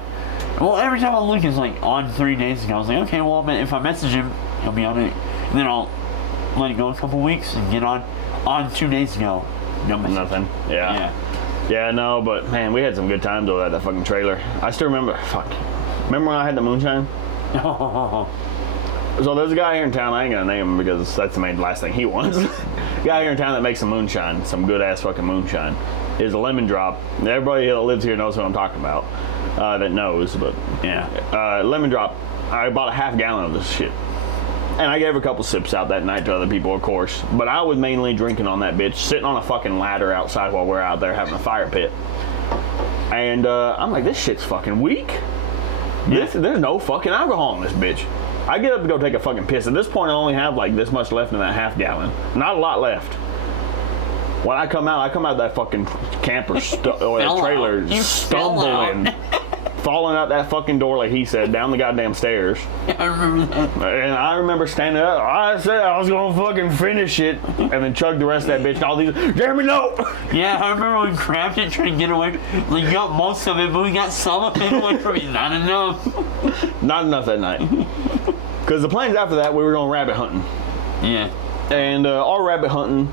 Well, every time I look, it's like on 3 days ago. I was like, okay, well, if I message him, he'll be on it. And then I'll let it go a couple weeks and get on 2 days ago. No message. Nothing. Yeah. Yeah, no, but man, we had some good times though at that fucking trailer. I still remember. Remember when I had the moonshine? So there's a guy here in town. I ain't gonna name him because that's the last thing he wants. Guy here in town that makes some moonshine, some good ass fucking moonshine. Is a lemon drop. Everybody that lives here knows what I'm talking about. That knows, but yeah. Lemon drop. I bought a half gallon of this shit. And I gave a couple sips out that night to other people, of course. But I was mainly drinking on that bitch, sitting on a fucking ladder outside while we're out there having a fire pit. And I'm like, this shit's fucking weak. There's no fucking alcohol in this bitch. I get up to go take a fucking piss. At this point, I only have like this much left in that half gallon. Not a lot left. When I come out of that fucking camper or that trailer stumbling, falling out that fucking door like he said, down the goddamn stairs. Yeah, I remember that. And I remember standing up. I said I was gonna fucking finish it, and then chug the rest of that bitch. And all these, Jeremy, no. Yeah, I remember when Crafton tried to get away. Like, you got most of it, but we got some of it away from you. Not enough. Not enough that night. Because the plans after that, we were going rabbit hunting. Yeah. And our rabbit hunting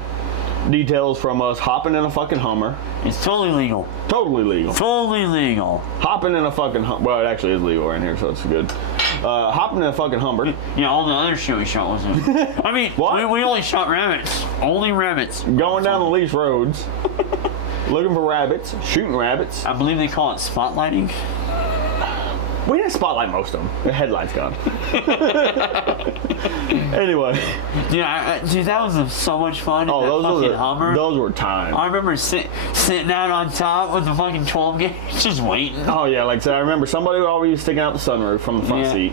details from us hopping in a fucking Hummer. It's totally legal. Totally legal. Totally legal. Hopping in a fucking well, it actually is legal right here, so it's good. Hopping in a fucking Hummer. Yeah, all the other shit we shot wasn't. I mean, we only shot rabbits. Only rabbits. Going down the lease roads, looking for rabbits, shooting rabbits. I believe they call it spotlighting. We didn't spotlight most of them. The headlights gone. Anyway. Yeah, dude, that was so much fun. Oh, Hummer. Those were times. I remember sitting out on top with the fucking 12 gauge, just waiting. Oh yeah, like I said, I remember somebody would always be sticking out the sunroof from the front seat.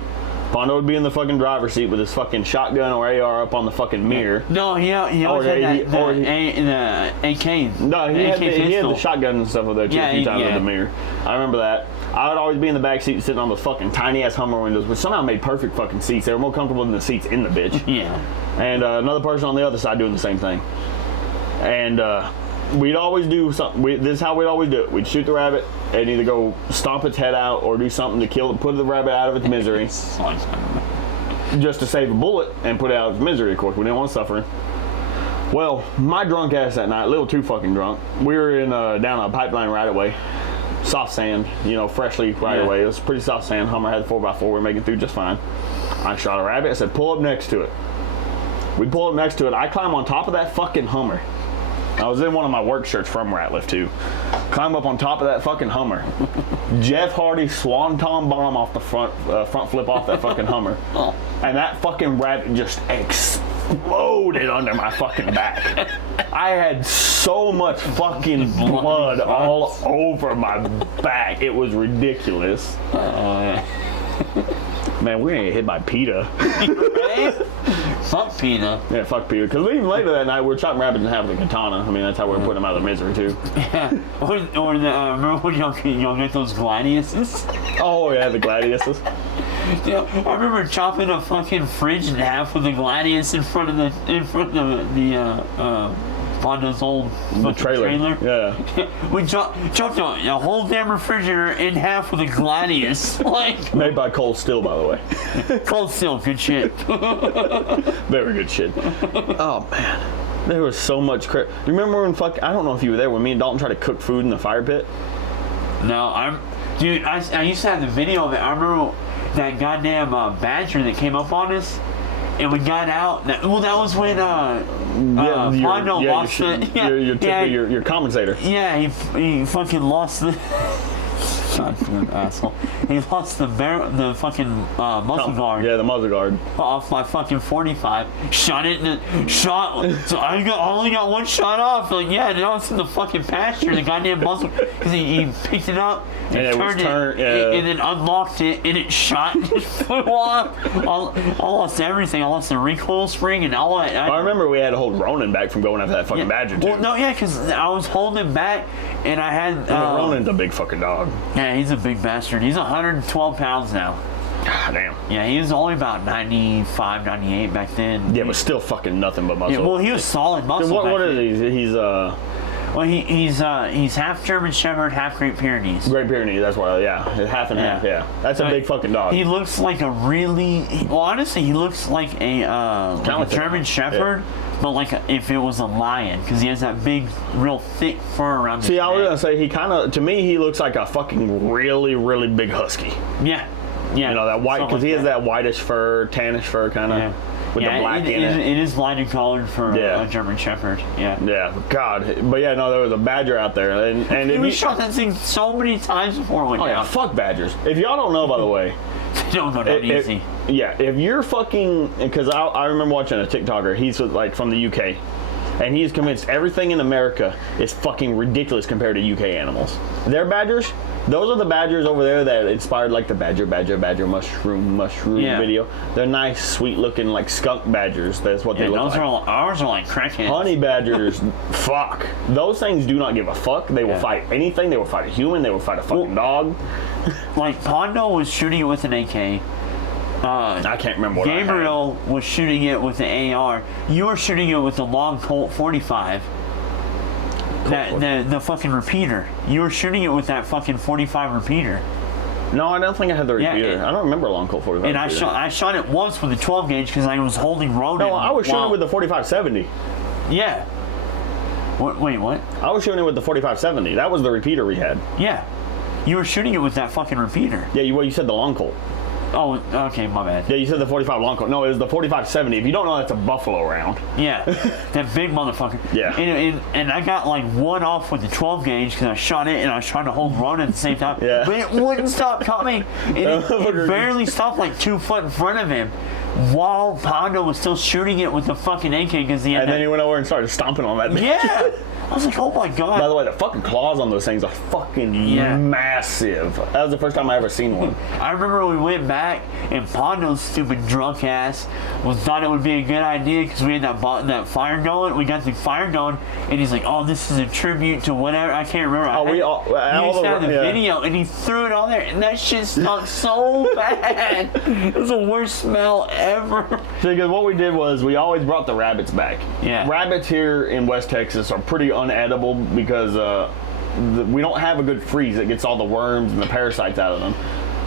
Pondo would be in the fucking driver's seat with his fucking shotgun or AR up on the fucking mirror. No, he always had the AK. No, he had the shotgun and stuff with that too a few times in the mirror. I remember that. I would always be in the back seat sitting on those fucking tiny ass Hummer windows, which somehow made perfect fucking seats. They were more comfortable than the seats in the bitch. Yeah. And another person on the other side doing the same thing. And we'd always do something. This is how we'd always do it. We'd shoot the rabbit and either go stomp its head out or do something to kill it, put the rabbit out of its misery. Just to save a bullet and put it out of its misery, of course. We didn't want to suffer. Well, my drunk ass that night, a little too fucking drunk. We were in down a pipeline right away. Soft sand, freshly right away. It was pretty soft sand. Hummer had the 4x4. We were making through just fine. I shot a rabbit. I said, pull up next to it. We pull up next to it. I climb on top of that fucking Hummer. I was in one of my work shirts from Ratliff, too. Climb up on top of that fucking Hummer. Jeff Hardy swanton bomb off the front flip off that fucking Hummer. Oh. And that fucking rabbit just exploded under my fucking back. I had so much fucking blood all over my back. It was ridiculous. Man, we're gonna get hit by PETA. Right? Fuck PETA. Yeah, fuck PETA. Because even later that night, we were chopping rabbits and having a katana. I mean, that's how we were putting them out of their misery, too. Yeah. Or remember when y'all get those gladiuses? Oh, yeah, the gladiuses. Yeah, I remember chopping a fucking fridge in half with a gladius in front of the Honda's old trailer. Yeah. We chopped a whole damn refrigerator in half with a gladius. Like, made by Cold Steel, by the way. Cold Steel, good shit. Very good shit. Oh man, there was so much crap. You remember when I don't know if you were there when me and Dalton tried to cook food in the fire pit? No, I used to have the video of it. I remember that goddamn badger that came up on us. And we got out. That was when Pondo lost your compensator. Yeah, he fucking lost the. God, an asshole. He lost the fucking muzzle guard. Yeah, the muzzle guard. Off my fucking 45. Shot it so I only got one shot off. Like, yeah, now it's in the fucking pasture. The goddamn muzzle. Because he picked it up and turned it and then unlocked it and it shot and it flew off. I lost everything. I lost the recoil spring and all that. I remember we had to hold Ronan back from going after that fucking badger too. Well, no, yeah, because I was holding him back and I had. Ronan's a big fucking dog. Yeah, he's a big bastard. He's 112 pounds now. God damn. Yeah, he was only about 95, 98 back then. Yeah, but still fucking nothing but muscle. Yeah, well, he was solid muscle. What is he? He's Well, he's half German Shepherd, half Great Pyrenees. Great Pyrenees, that's why. Yeah, half and half. Yeah, that's a big fucking dog. He looks like a honestly, he looks like a German Shepherd. Yeah. But like if it was a lion, because he has that big, real thick fur around his neck. I was gonna say to me, he looks like a fucking really, really big husky. Yeah, yeah. That white, because he has that whitish fur, tannish fur kind of. Yeah. With the black in it. It is light in color for a German Shepherd. Yeah. Yeah. God. But yeah, no, there was a badger out there, and we shot that thing so many times before it went down. Yeah, fuck badgers. If y'all don't know, by the way, they don't go down easy. If you're fucking, because I remember watching a TikToker. He's like from the UK, and he is convinced everything in America is fucking ridiculous compared to UK animals. Their badgers, those are the badgers over there that inspired like the badger mushroom video. They're nice, sweet looking like skunk badgers. That's what they look like. Ours are like crackheads. Honey badgers, fuck. Those things do not give a fuck. They will fight anything. They will fight a human. They will fight a fucking dog. Like Pondo was shooting it with an AK. I can't remember what Gabriel was shooting it with the AR. You were shooting it with the long Colt 45. The fucking repeater. You were shooting it with that fucking 45 repeater. No, I don't think I had the repeater. I don't remember a long Colt 45. And I shot it once with a 12 gauge because I was holding Ronin. No, I was shooting with the 45-70. Yeah. Wait, what? I was shooting it with the 45-70. That was the repeater we had. Yeah. You were shooting it with that fucking repeater. Yeah, you said the long Colt. Oh, okay, my bad. Yeah, you said the 45 long Colt. No, it was the 45-70. If you don't know, that's a buffalo round. Yeah, that big motherfucker. Yeah. And I got like one off with the 12 gauge because I shot it and I was trying to hold Ronin at the same time. Yeah. But it wouldn't stop coming. And it barely stopped like 2 foot in front of him while Pondo was still shooting it with the fucking AK because he had then he went over and started stomping on that bitch. Yeah. I was like, oh my god. By the way, the fucking claws on those things are fucking massive. That was the first time I ever seen one. I remember we went back and Pondo's stupid drunk ass thought it would be a good idea because we had that fire going. We got the fire going and he's like, oh, this is a tribute to whatever. I can't remember. We used to have the video and he threw it on there and that shit stunk so bad. It was the worst smell ever. Because what we did was we always brought the rabbits back. Yeah. Rabbits here in West Texas are pretty unedible because we don't have a good freeze that gets all the worms and the parasites out of them.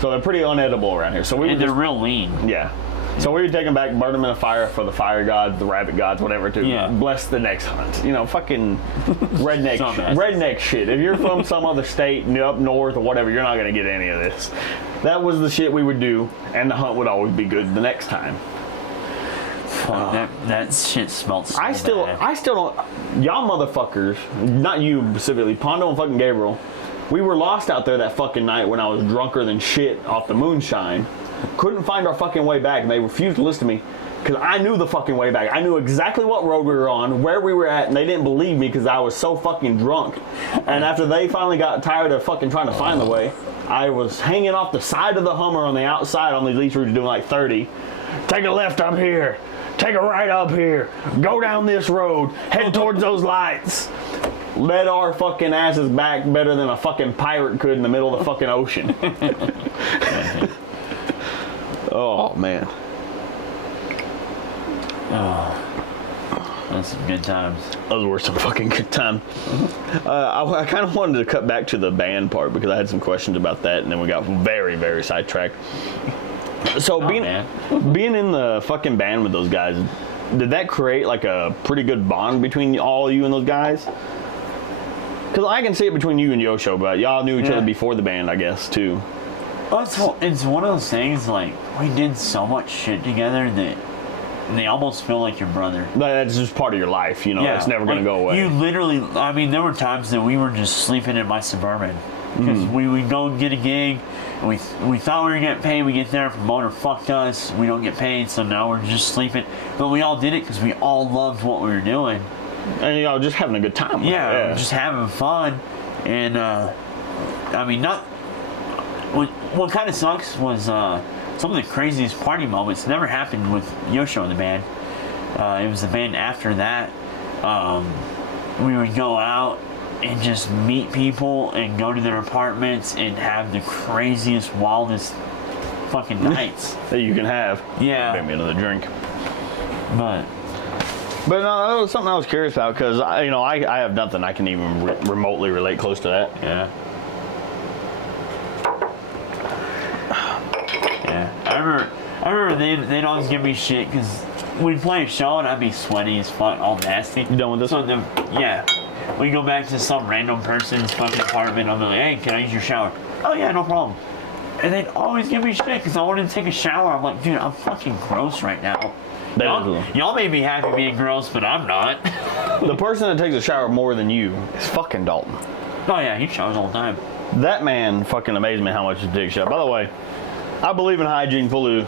So they're pretty unedible around here. So they're real lean. Yeah. So we would take them back, burn them in a fire for the fire gods, the rabbit gods, whatever, to bless the next hunt. You know, fucking redneck shit. If you're from some other state, up north or whatever, you're not going to get any of this. That was the shit we would do, and the hunt would always be good the next time. That shit smelled so I still don't. Y'all motherfuckers, not you specifically, Pondo and fucking Gabriel, we were lost out there that fucking night when I was drunker than shit off the moonshine. Couldn't find our fucking way back, and they refused to listen to me because I knew the fucking way back. I knew exactly what road we were on, where we were at, and they didn't believe me because I was so fucking drunk. And after they finally got tired of fucking trying to find the way, I was hanging off the side of the Hummer on the outside on the lease route doing like 30. Take a left up here. Take a right up here. Go down this road. Head towards those lights. Led our fucking asses back better than a fucking pirate could in the middle of the fucking ocean. Oh, man. Oh, that's some good times. Those were some fucking good times. I kind of wanted to cut back to the band part because I had some questions about that, and then we got very, very sidetracked. So being in the fucking band with those guys, did that create like a pretty good bond between all you and those guys? Because I can see it between you and Yosho, but y'all knew each other before the band, I guess, too. Oh, it's one of those things, like, we did so much shit together that they almost feel like your brother. That's just part of your life, you know, it's never going to go away. You literally, I mean, there were times that we were just sleeping in my Suburban. Because we would go and get a gig, and we thought we were getting paid, we get there, promoter fucked us, we don't get paid, so now we're just sleeping. But we all did it because we all loved what we were doing. And y'all just having a good time. Yeah, just having fun. And, I mean, what kind of sucks was some of the craziest party moments never happened with Yosho and the band. It was the band after that. We would go out and just meet people and go to their apartments and have the craziest, wildest fucking nights that you can have. Yeah. Make me another drink. But no, that was something I was curious about because I have nothing I can even remotely relate close to that. Yeah. I remember they'd always give me shit because we'd play a show and I'd be sweaty as fuck, all nasty. You done with this? So we go back to some random person's fucking apartment. I'm like, hey, can I use your shower? Oh yeah, no problem. And they'd always give me shit because I wanted to take a shower. I'm like, dude, I'm fucking gross right now. Y'all may be happy being gross, but I'm not. The person that takes a shower more than you is fucking Dalton. Oh yeah, he showers all the time. That man fucking amazed me how much he takes a shower. By the way, I believe in hygiene fully,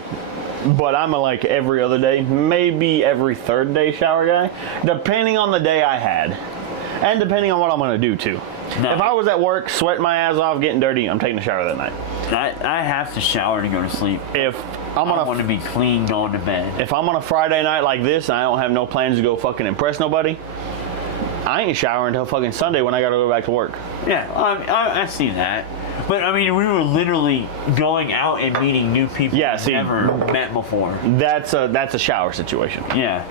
but I'm a like every other day, maybe every third day shower guy, depending on the day I had, and depending on what I'm going to do too. No. If I was at work, sweating my ass off, getting dirty, I'm taking a shower that night. I have to shower to go to sleep. If I'm I want to be clean going to bed. If I'm on a Friday night like this and I don't have no plans to go fucking impress nobody, I ain't showering until fucking Sunday when I gotta go back to work. Yeah, I see that. But I mean, we were literally going out and meeting new people we've never met before. That's a shower situation. Yeah.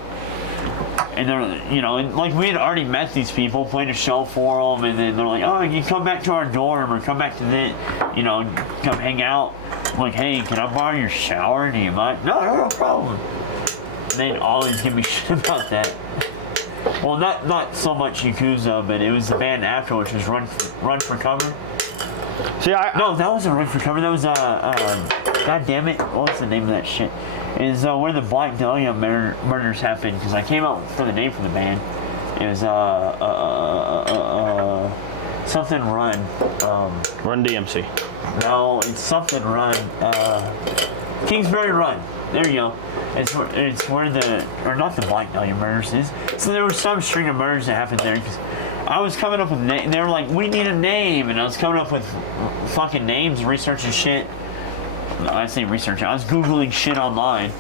And they're, you know, like we had already met these people, played a show for them, and then they're like, oh, you come back to our dorm or come back to the, you know, come hang out. I'm like, hey, can I borrow your shower? Do you mind? No problem. And they'd always give me shit about that. Well, not so much Yakuza, but it was the band after, which was Run for Cover. See, No, that wasn't Run for Cover. That was God damn it, what's the name of that shit? Is where the Black Dahlia murders happened, because I came up for the name for the band. It was something Run. Run DMC. No, it's something Run. Kingsbury Run. There you go. It's where the, or not the Black Dahlia murders is. So there was some string of murders that happened there. Cause I was coming up with names. They were like, we need a name, and I was coming up with fucking names, researching shit. No, I say researching. I was googling shit online,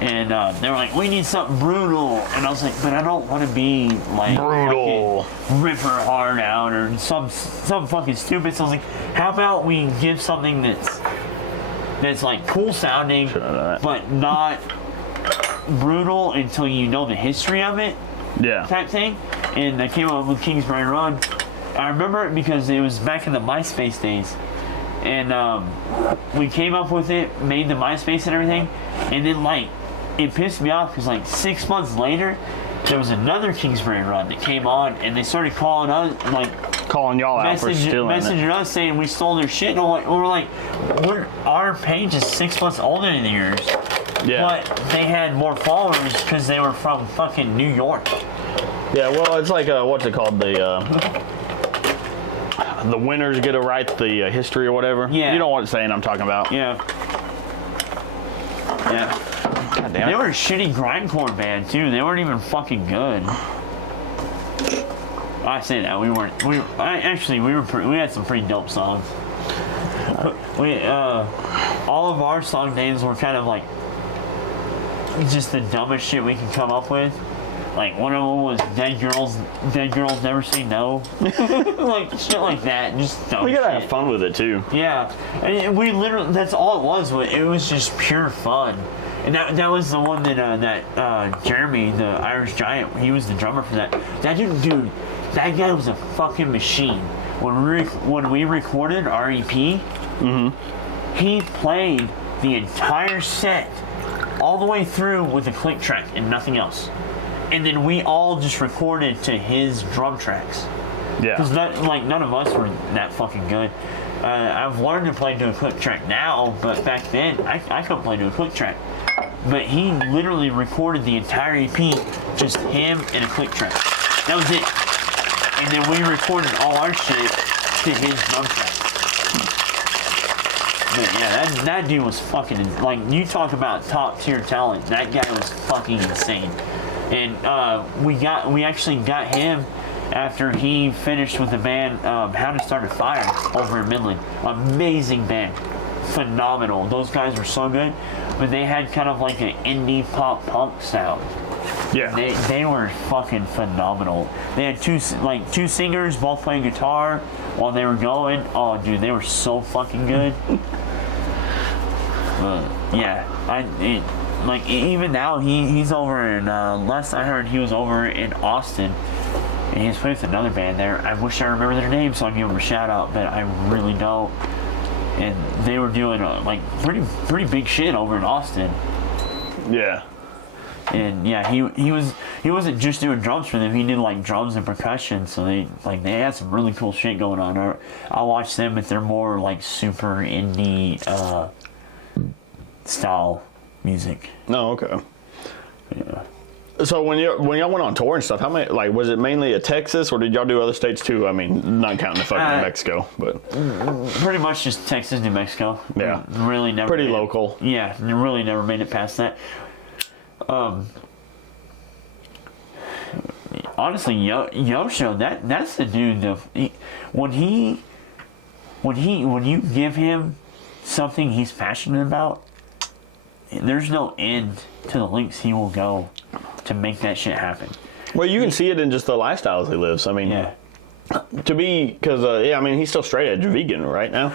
and they were like, we need something brutal, and I was like, but I don't want to be like brutal, rip her heart out or some fucking stupid. So I was like, how about we give something that's like cool sounding, but not brutal until you know the history of it. Yeah. Type thing. And I came up with Kingsbury Run. I remember it because it was back in the MySpace days. And we came up with it, made the MySpace and everything. And then, like, it pissed me off because, like, 6 months later, there was another Kingsbury Run that came on, and they started calling us, like, calling y'all out for stealing it. Messaging us saying we stole their shit. And we're like, our page is 6 months older than yours. Yeah. But they had more followers because they were from fucking New York. Yeah, well, it's like, what's it called? The winners get to write the history or whatever. Yeah. You know what saying I'm talking about. Yeah. Yeah. God damn it. They were a shitty grindcore band, too. They weren't even fucking good. I say that. We had some pretty dope songs. All of our song names were kind of like just the dumbest shit we could come up with. Like, one of them was Dead Girls Never Say No. Like, shit like that. Just dumb We gotta shit. have fun with it, too. Yeah. And we literally, that's all it was. It was just pure fun. And that was the one that Jeremy, the Irish Giant, he was the drummer for that. That dude, that guy was a fucking machine. When we recorded our EP, he played the entire set all the way through with a click track and nothing else. And then we all just recorded to his drum tracks. Yeah. Because none of us were that fucking good. I've learned to play to a click track now, but back then I couldn't play to a click track. But he literally recorded the entire EP, just him and a click track. That was it. And then we recorded all our shit to his drum track. But yeah, that dude was fucking, like, you talk about top tier talent, that guy was fucking insane. And we actually got him after he finished with the band How to Start a Fire over in Midland. Amazing band. Phenomenal. Those guys were so good. But they had kind of like an indie pop punk sound. Yeah. They were fucking phenomenal. They had two singers, both playing guitar while they were going. Oh, dude, they were so fucking good. Yeah. Like, even now, he's over in, last I heard, he was over in Austin, and he's playing with another band there. I wish I remember their name so I can give them a shout out, but I really don't. And they were doing, like, pretty big shit over in Austin. Yeah. And yeah, he wasn't just doing drums for them, he did, like, drums and percussion, so they had some really cool shit going on. I watched them, but they're more, like, super indie, style music. No, okay. Yeah. So when y'all went on tour and stuff, how many, like, was it mainly at Texas, or did y'all do other states too? I mean, not counting the fucking New Mexico, but pretty much just Texas, New Mexico. Yeah. Really never. Pretty made local. It, yeah, really never made it past that. Honestly, Yosho, that's the dude. When you give him something he's passionate about, there's no end to the lengths he will go to make that shit happen. Well, you can see it in just the lifestyles he lives. I mean, Yeah. because I mean, he's still straight edge vegan right now.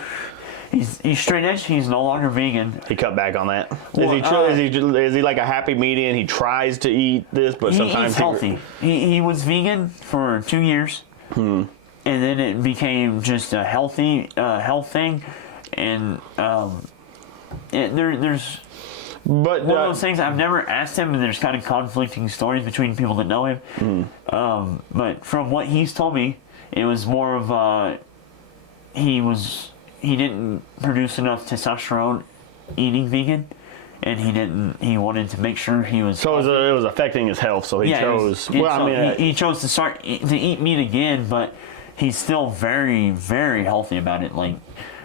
He's straight edge. He's no longer vegan. He cut back on that. Well, Is he like a happy median? He tries to eat this, but sometimes he's healthy. He was vegan for 2 years, and then it became just a health thing, and there's But one of those things I've never asked him, and there's kind of conflicting stories between people that know him. But from what he's told me, it was more of he didn't produce enough testosterone eating vegan, and he wanted to make sure he was. So it was affecting his health. So he chose. He chose to start to eat meat again, but he's still very, very healthy about it. Like,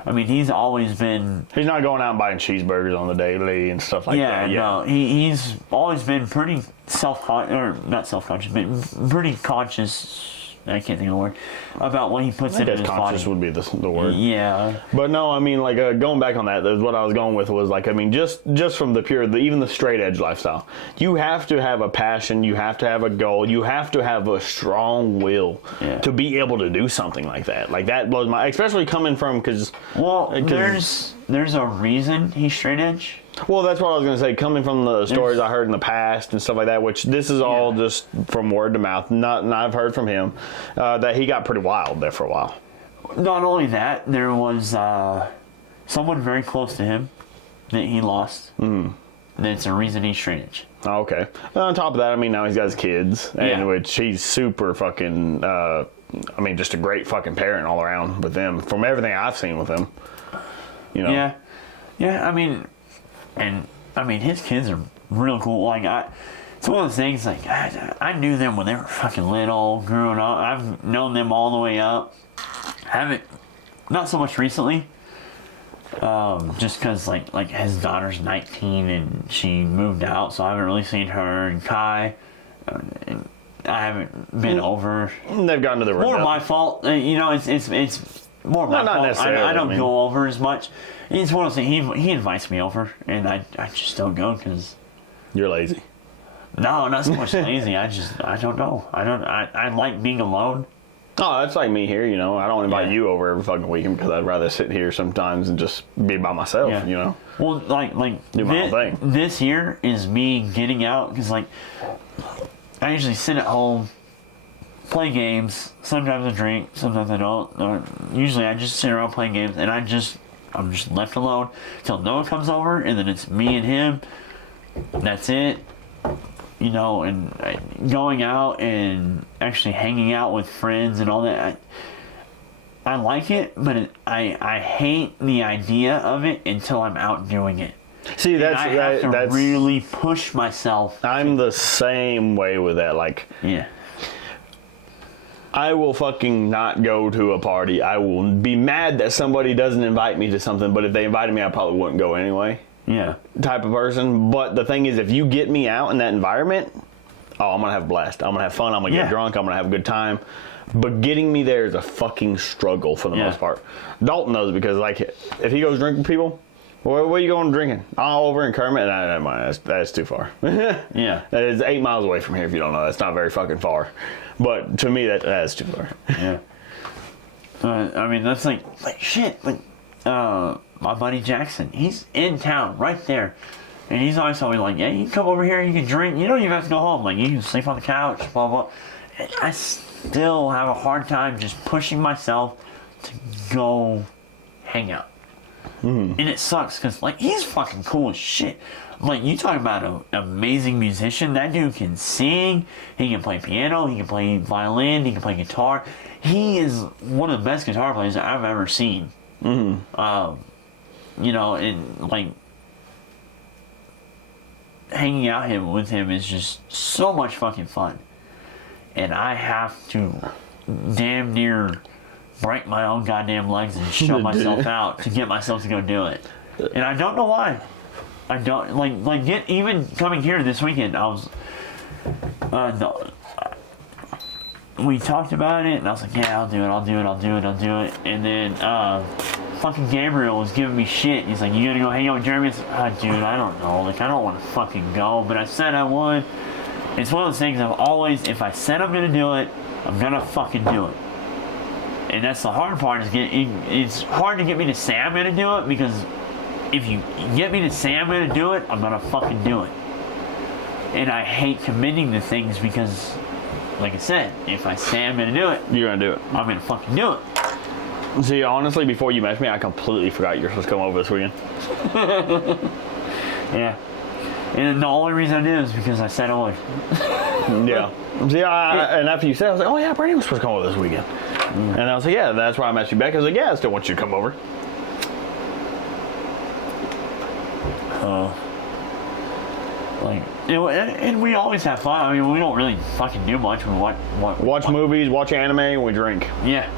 I mean, he's always been. He's not going out and buying cheeseburgers on the daily and stuff like that. Yeah, no, he's always been pretty not self-conscious, but pretty conscious. I can't think of the word about what he puts into his body. Conscious would be the word. Yeah. But no, I mean, like, going back on that, what I was going with was, like, I mean, just from the pure, even the straight edge lifestyle, you have to have a passion, you have to have a goal, you have to have a strong will to be able to do something like that. Like, that blows my, especially coming from, because there's a reason he's straight edge. Well, that's what I was going to say. Coming from the stories I heard in the past and stuff like that, which this is all just from word to mouth. Not I've heard from him that he got pretty wild there for a while. Not only that, there was someone very close to him that he lost. That's a reason he's straight edge. Oh, okay. Well, on top of that, I mean, now he's got his kids, and which he's super fucking. I mean, just a great fucking parent all around with them. From everything I've seen with him, you know. Yeah. I mean, his kids are real cool. Like, it's one of those things. Like, I knew them when they were fucking little, growing up. I've known them all the way up. Not so much recently. Just because like his daughter's 19 and she moved out, so I haven't really seen her and Kai. And I haven't been over. They've gotten to the more my fault. You know, it's more my fault. I don't go over as much. It's one of those things. He invites me over, and I just don't go because you're lazy. No, not so much lazy. I don't know. I like being alone. Oh, that's like me here. You know, I don't invite you over every fucking weekend because I'd rather sit here sometimes and just be by myself. Yeah. You know. Well, like do my own thing. This year is me getting out because like I usually sit at home, play games. Sometimes I drink, sometimes I don't. Usually I just sit around playing games, and I'm just left alone till Noah comes over, and then it's me and him. That's it. You know, and going out and actually hanging out with friends and all that. I like it, but I hate the idea of it until I'm out doing it. See, I have to really push myself. I'm the same way with that. Like, I will fucking not go to a party. I will be mad that somebody doesn't invite me to something, but if they invited me, I probably wouldn't go anyway. Yeah. Type of person. But the thing is, if you get me out in that environment, I'm going to have a blast. I'm going to have fun. I'm going to get drunk. I'm going to have a good time. But getting me there is a fucking struggle for the most part. Dalton knows because, like, if he goes drinking people, where are you going drinking? Oh, over in Kermit? No, never mind. That's too far. Yeah. That is 8 miles away from here, if you don't know. That's not very fucking far. But to me, that's too far. Yeah. I mean, that's like shit. Like, my buddy Jackson, he's in town right there. And he's always told me, like, yeah, you can come over here, you can drink. You don't even have to go home. Like, you can sleep on the couch, blah, blah. And I still have a hard time just pushing myself to go hang out. And it sucks because, like, he's fucking cool as shit. Like, you talk about an amazing musician. That dude can sing. He can play piano. He can play violin. He can play guitar. He is one of the best guitar players that I've ever seen. You know, and, like, hanging out with him is just so much fucking fun. And I have to damn near break my own goddamn legs and shove myself out to get myself to go do it. And I don't know why. I don't even coming here this weekend. I was we talked about it, and I was like, yeah, I'll do it. And then fucking Gabriel was giving me shit. He's like, you gonna go hang out with Jeremy? I was like, dude, I don't know. Like, I don't want to fucking go, but I said I would. It's one of those things I've always, if I said I'm gonna do it, I'm gonna fucking do it. And that's the hard part, it's hard to get me to say I'm gonna do it, because if you get me to say I'm gonna do it, I'm gonna fucking do it. And I hate committing to things because, like I said, if I say I'm gonna do it, you're gonna do it. I'm gonna fucking do it. See, honestly, before you met me, I completely forgot you were supposed to come over this weekend. Yeah. And the only reason I did is because I said I would. Yeah. See, and after you said, I was like, oh yeah, Brandon was supposed to come over this weekend. And I was like, yeah, that's why I met you back. I was like, yeah, I still want you to come over. And we always have fun. I mean, we don't really fucking do much. We watch movies, watch anime, and we drink. Yeah.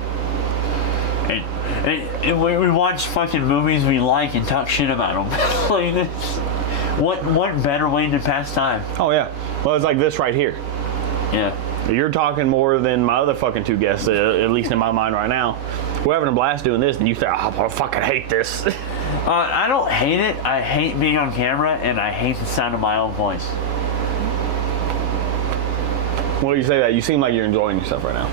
And we watch fucking movies we like and talk shit about them. Like this. What better way to pass time? Oh yeah. Well, it's like this right here. Yeah. You're talking more than my other fucking two guests, at least in my mind right now. We're having a blast doing this, and you say, oh, I fucking hate this. I don't hate it. I hate being on camera, and I hate the sound of my own voice. Well, you say that. You seem like you're enjoying yourself right now.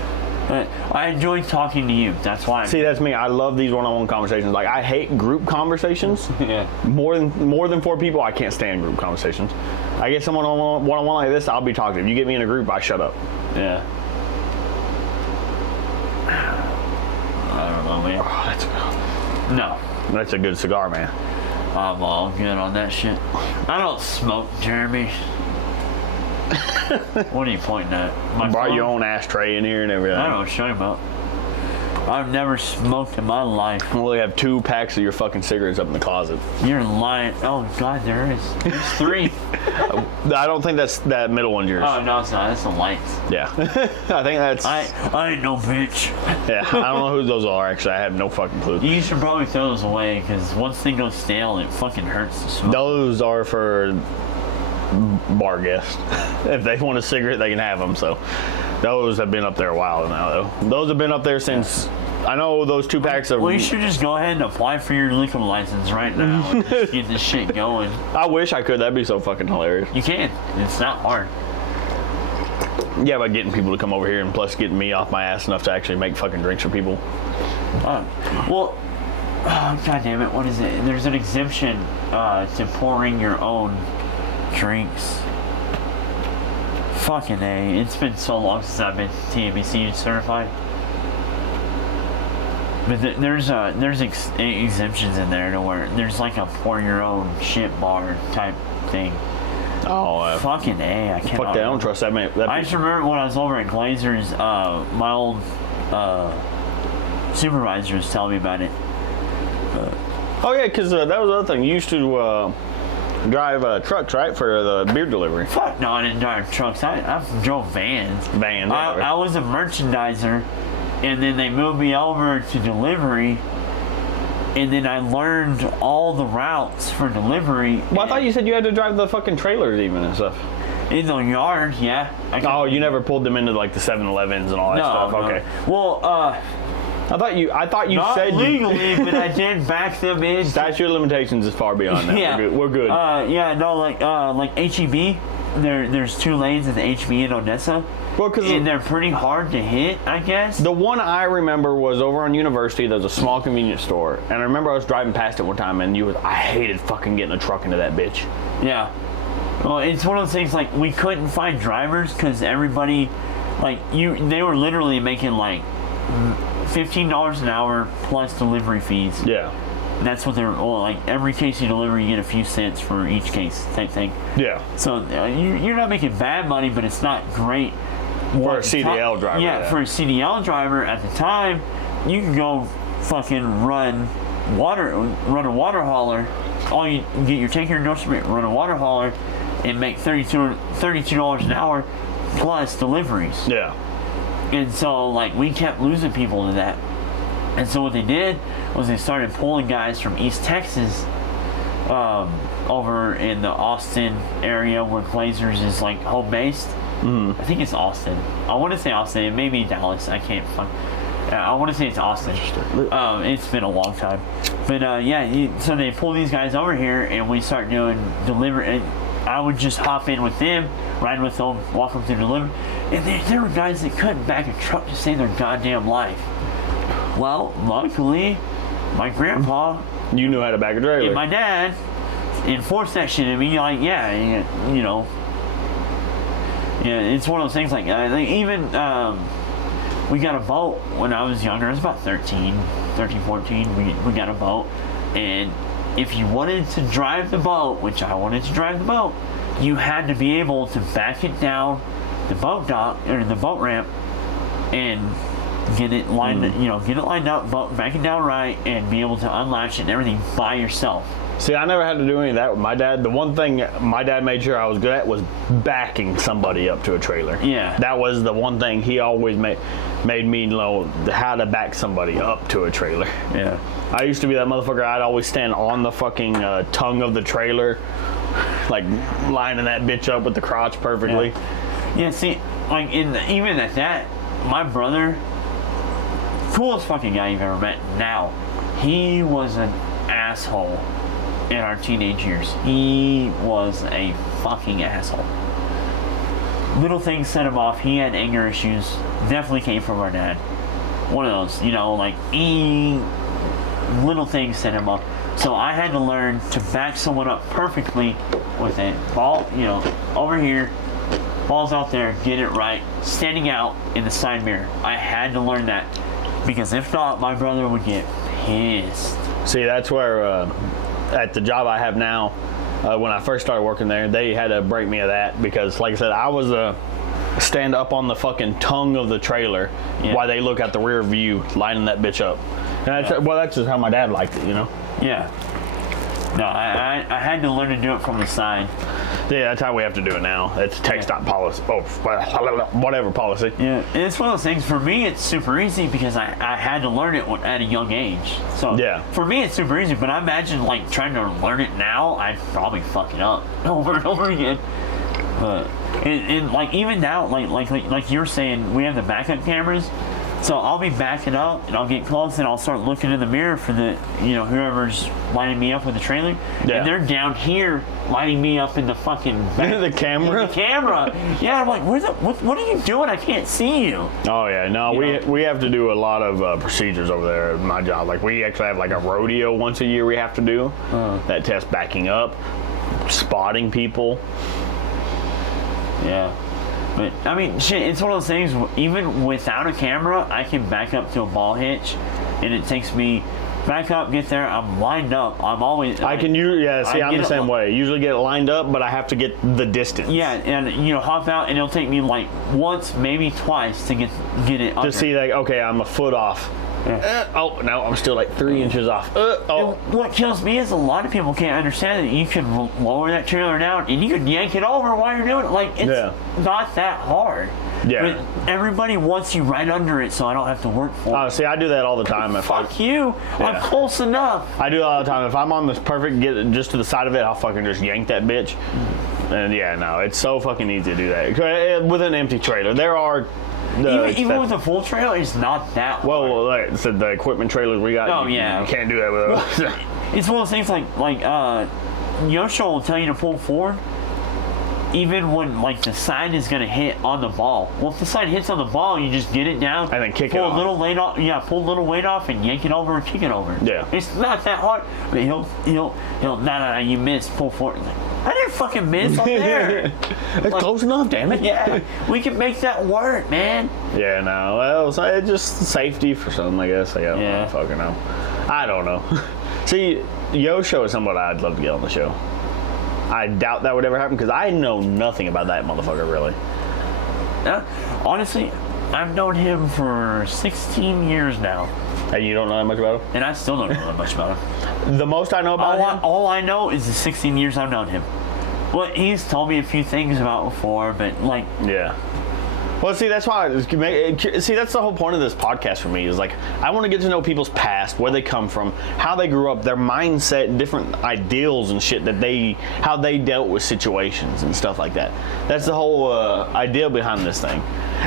I enjoy talking to you. That's why. See, that's me. I love these one-on-one conversations. Like, I hate group conversations. Yeah. More than 4 people, I can't stand group conversations. I get someone on one-on-one like this, I'll be talkative. You get me in a group, I shut up. Yeah. I don't know, man. Oh, No. That's a good cigar, man. I'm all good on that shit. I don't smoke, Jeremy. What are you pointing at? You brought your own ashtray in here and everything. I don't know what you're talking about. I've never smoked in my life. Well, we have 2 packs of your fucking cigarettes up in the closet. You're lying. Oh, God, there is. There's 3. I don't think that middle one's yours. Oh, no, it's not. That's the lights. Yeah. I think that's... I ain't no bitch. Yeah, I don't know who those are, actually. I have no fucking clue. You should probably throw those away, because once they go stale, it fucking hurts to smoke. Those are for bar guests. If they want a cigarette, they can have them, so... Those have been up there a while now, though. Those have been up there since... I know those 2 packs of... Well, you should just go ahead and apply for your liquor license right now and just get this shit going. I wish I could. That'd be so fucking hilarious. You can. It's not hard. Yeah, by getting people to come over here and plus getting me off my ass enough to actually make fucking drinks for people. Well, God damn it, what is it? There's an exemption to pouring your own drinks. Fucking A. It's been so long since I've been TNBC certified. But there's exemptions in there to where there's like a pour your own shit bar type thing. Oh, fucking A. I can't. Fuck that. I don't trust that man. I just remember when I was over at Glazer's, my old supervisor was telling me about it. Oh yeah, because that was the other thing. You used to drive trucks, right, for the beer delivery? Fuck no, I didn't drive trucks. I drove vans. Vans. I was a merchandiser, and then they moved me over to delivery, and then I learned all the routes for delivery. Well, I thought you said you had to drive the fucking trailers even and stuff. In the yard, yeah. Oh, you never pulled them into like the 7-Elevens and all that stuff? No. Okay. Well, I thought you not said legally, but I did back them in. Statute of limitations is far beyond that. Yeah. We're good. Yeah, no, like HEB. There's 2 lanes at the HEB in Odessa. Well, and they're pretty hard to hit, I guess. The one I remember was over on University. There's a small convenience store, and I remember I was driving past it one time, and I hated fucking getting a truck into that bitch. Yeah. Well, it's one of those things, like, we couldn't find drivers because everybody, like, they were literally making like $15 an hour plus delivery fees. Yeah. And that's what they're, like, every case you deliver, you get a few cents for each case type thing. Yeah. So you're not making bad money, but it's not great. For a CDL driver. Yeah, for a CDL driver at the time, you can go fucking run a water hauler. All you get your take your endorsement, run a water hauler, and make $32 an hour plus deliveries. Yeah. And so, like, we kept losing people to that. And so what they did was they started pulling guys from East Texas over in the Austin area where Glazers is, like, home based. I think it's Austin. I want to say Austin. It may be Dallas. I can't find. I want to say it's Austin. It's been a long time. But, so they pull these guys over here, and we start doing delivery. And I would just hop in with them, ride with them, walk them through delivery. And there were guys that couldn't back a truck to save their goddamn life. Well, luckily, my grandpa... You knew how to back a trailer. And my dad enforced that shit at me. Like, yeah, you know... Yeah, it's one of those things like even we got a boat when I was younger. I was about 13, 14. We got a boat, and if you wanted to drive the boat, which I wanted to drive the boat, you had to be able to back it down the boat dock or the boat ramp and get it lined, get it lined up, back it down right, and be able to unlatch it and everything by yourself. See, I never had to do any of that with my dad. The one thing my dad made sure I was good at was backing somebody up to a trailer. Yeah. That was the one thing he always made me know how to back somebody up to a trailer. Yeah. I used to be that motherfucker. I'd always stand on the fucking tongue of the trailer, like lining that bitch up with the crotch perfectly. Yeah, see, like even at that, my brother, coolest fucking guy you've ever met now, he was an asshole. In our teenage years, he was a fucking asshole. Little things set him off. He had anger issues. Definitely came from our dad. One of those, like little things set him off. So I had to learn to back someone up perfectly with it. Ball, over here, ball's out there, get it right, standing out in the side mirror. I had to learn that because if not, my brother would get pissed. See, that's where. At the job I have now, when I first started working there, they had to break me of that because, like I said, I was stand up on the fucking tongue of the trailer while they look at the rear view, lining that bitch up. And that's just how my dad liked it, Yeah. No, I had to learn to do it from the side. Yeah, that's how we have to do it now. It's TxDOT policy. Oh, whatever policy. Yeah, and it's one of those things. For me, it's super easy because I had to learn it at a young age. So for me, it's super easy. But I imagine like trying to learn it now, I'd probably fuck it up over and over again. But and like even now, like you're saying, we have the backup cameras. So I'll be backing up and I'll get close and I'll start looking in the mirror for the, whoever's lining me up with the trailer. Yeah. And they're down here lining me up in the fucking back. The camera? The camera. Yeah, I'm like, what are you doing? I can't see you. Oh, yeah. No, we have to do a lot of procedures over there at my job. Like, we actually have like a rodeo once a year we have to do that tests backing up, spotting people. Yeah. But, I mean, shit, it's one of those things, even without a camera, I can back up to a ball hitch, and it takes me back up, get there, I'm lined up, I'm always... I'm the same way. Usually get it lined up, but I have to get the distance. Yeah, and, hop out, and it'll take me, like, once, maybe twice to get it under. To see, like, okay, I'm a foot off. Yeah. No, I'm still like 3 inches off. What kills me is a lot of people can't understand that you can lower that trailer down and you can yank it over while you're doing it. Like, it's not that hard. Yeah. But everybody wants you right under it so I don't have to work for it. Oh, see, I do that all the time. Fuck you. Yeah. I'm close enough. I do it all the time. If I'm on this perfect, get just to the side of it, I'll fucking just yank that bitch. And it's so fucking easy to do that. With an empty trailer. There are... Even with a full trailer, it's not that hard. Well, like so the equipment trailers we got, you can't do that with those. It's one of those things like Yoshio will tell you to pull forward, even when like the side is gonna hit on the ball. Well, if the side hits on the ball, you just get it down and then kick it off. Pull a little weight off and yank it over and kick it over. Yeah, it's not that hard. But he'll no, you missed, pull forward. Like, I didn't fucking miss on there. It's close enough, damn it. Yeah, we can make that work, man. Yeah, no. Well, it's just safety for something, I guess. I don't fucking know. I don't know. See, Yoshio is somebody I'd love to get on the show. I doubt that would ever happen because I know nothing about that motherfucker, really. Honestly, I've known him for 16 years now. And you don't know that much about him? And I still don't know that much about him. The most I know about him? All I know is the 16 years I've known him. Well, he's told me a few things about before, but like, Yeah. Well, see, that's why. See, that's the whole point of this podcast for me. Is like, I want to get to know people's past, where they come from, how they grew up, their mindset, different ideals and shit how they dealt with situations and stuff like that. That's the whole idea behind this thing.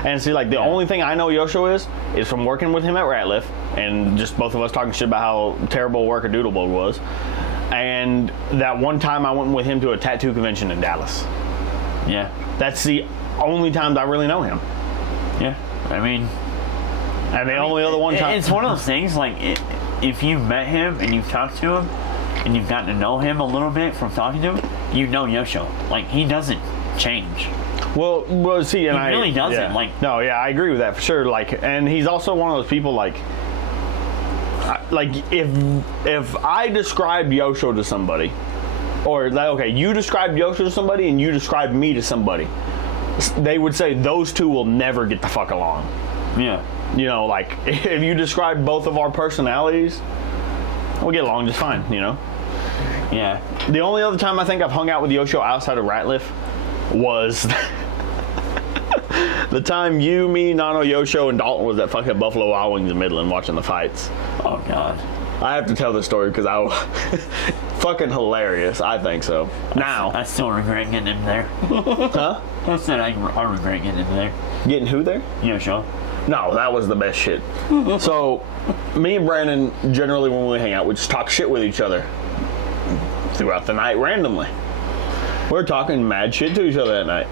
And see, like, the only thing I know Yosho is from working with him at Ratliff, and just both of us talking shit about how terrible work a Doodlebug was. And that one time I went with him to a tattoo convention in Dallas. yeah, That's the only times I really know him. yeah. I mean, And the only other one time. it's one of those things. Like, if you've met him and you've talked to him and you've gotten to know him a little bit from talking to him, you know Yosho. Like, he doesn't change. Well, see, and He really doesn't, yeah. like- No, yeah, I agree with that for sure. Like, and he's also one of those people like if I described Yosho to somebody, or like, okay, you described Yosho to somebody and you described me to somebody, they would say those two will never get the fuck along. Yeah. You know, like, if you describe both of our personalities, we'll get along just fine, you know? Yeah. The only other time I think I've hung out with Yosho outside of Ratliff was the time you, me, Nano, Yosho, and Dalton was at fucking Buffalo Wild Wings in Midland watching the fights. Oh, God. I have to tell this story because fucking hilarious. I think so. Now, I still regret getting him there. huh? I said I regret getting him there. Getting who there? Yosho. No, that was the best shit. So, me and Brandon, generally when we hang out, we just talk shit with each other throughout the night randomly. We're talking mad shit to each other that night.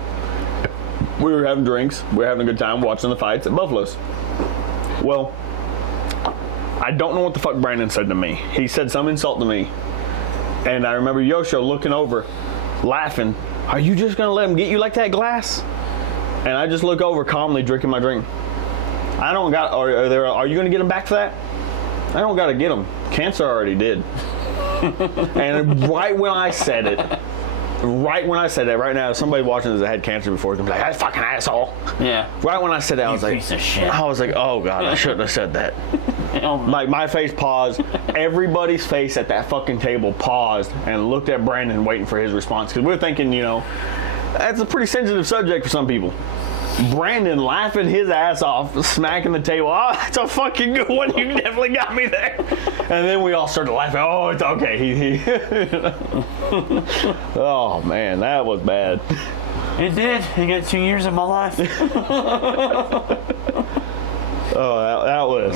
We were having drinks. We were having a good time watching the fights at Buffalo's. Well, I don't know what the fuck Brandon said to me. He said some insult to me. And I remember Yosho looking over, laughing. Are you just going to let him get you like that, Glass? And I just look over calmly drinking my drink. I don't got, are you going to get him back for that? I don't got to get him. Cancer already did. And right when I said it, right now, if somebody watching this that had cancer before is going to be like, that fucking asshole. Yeah. Right when I said that, I was like, piece of shit. I was like, oh God, I shouldn't have said that. Like, my face paused. Everybody's face at that fucking table paused and looked at Brandon waiting for his response. Because we're thinking, you know, that's a pretty sensitive subject for some people. Brandon laughing his ass off, smacking the table. Oh, that's a fucking good one. You definitely got me there. And then we all started laughing. Oh, it's okay. Oh, man, that was bad. It did. It got 2 years of my life. Oh,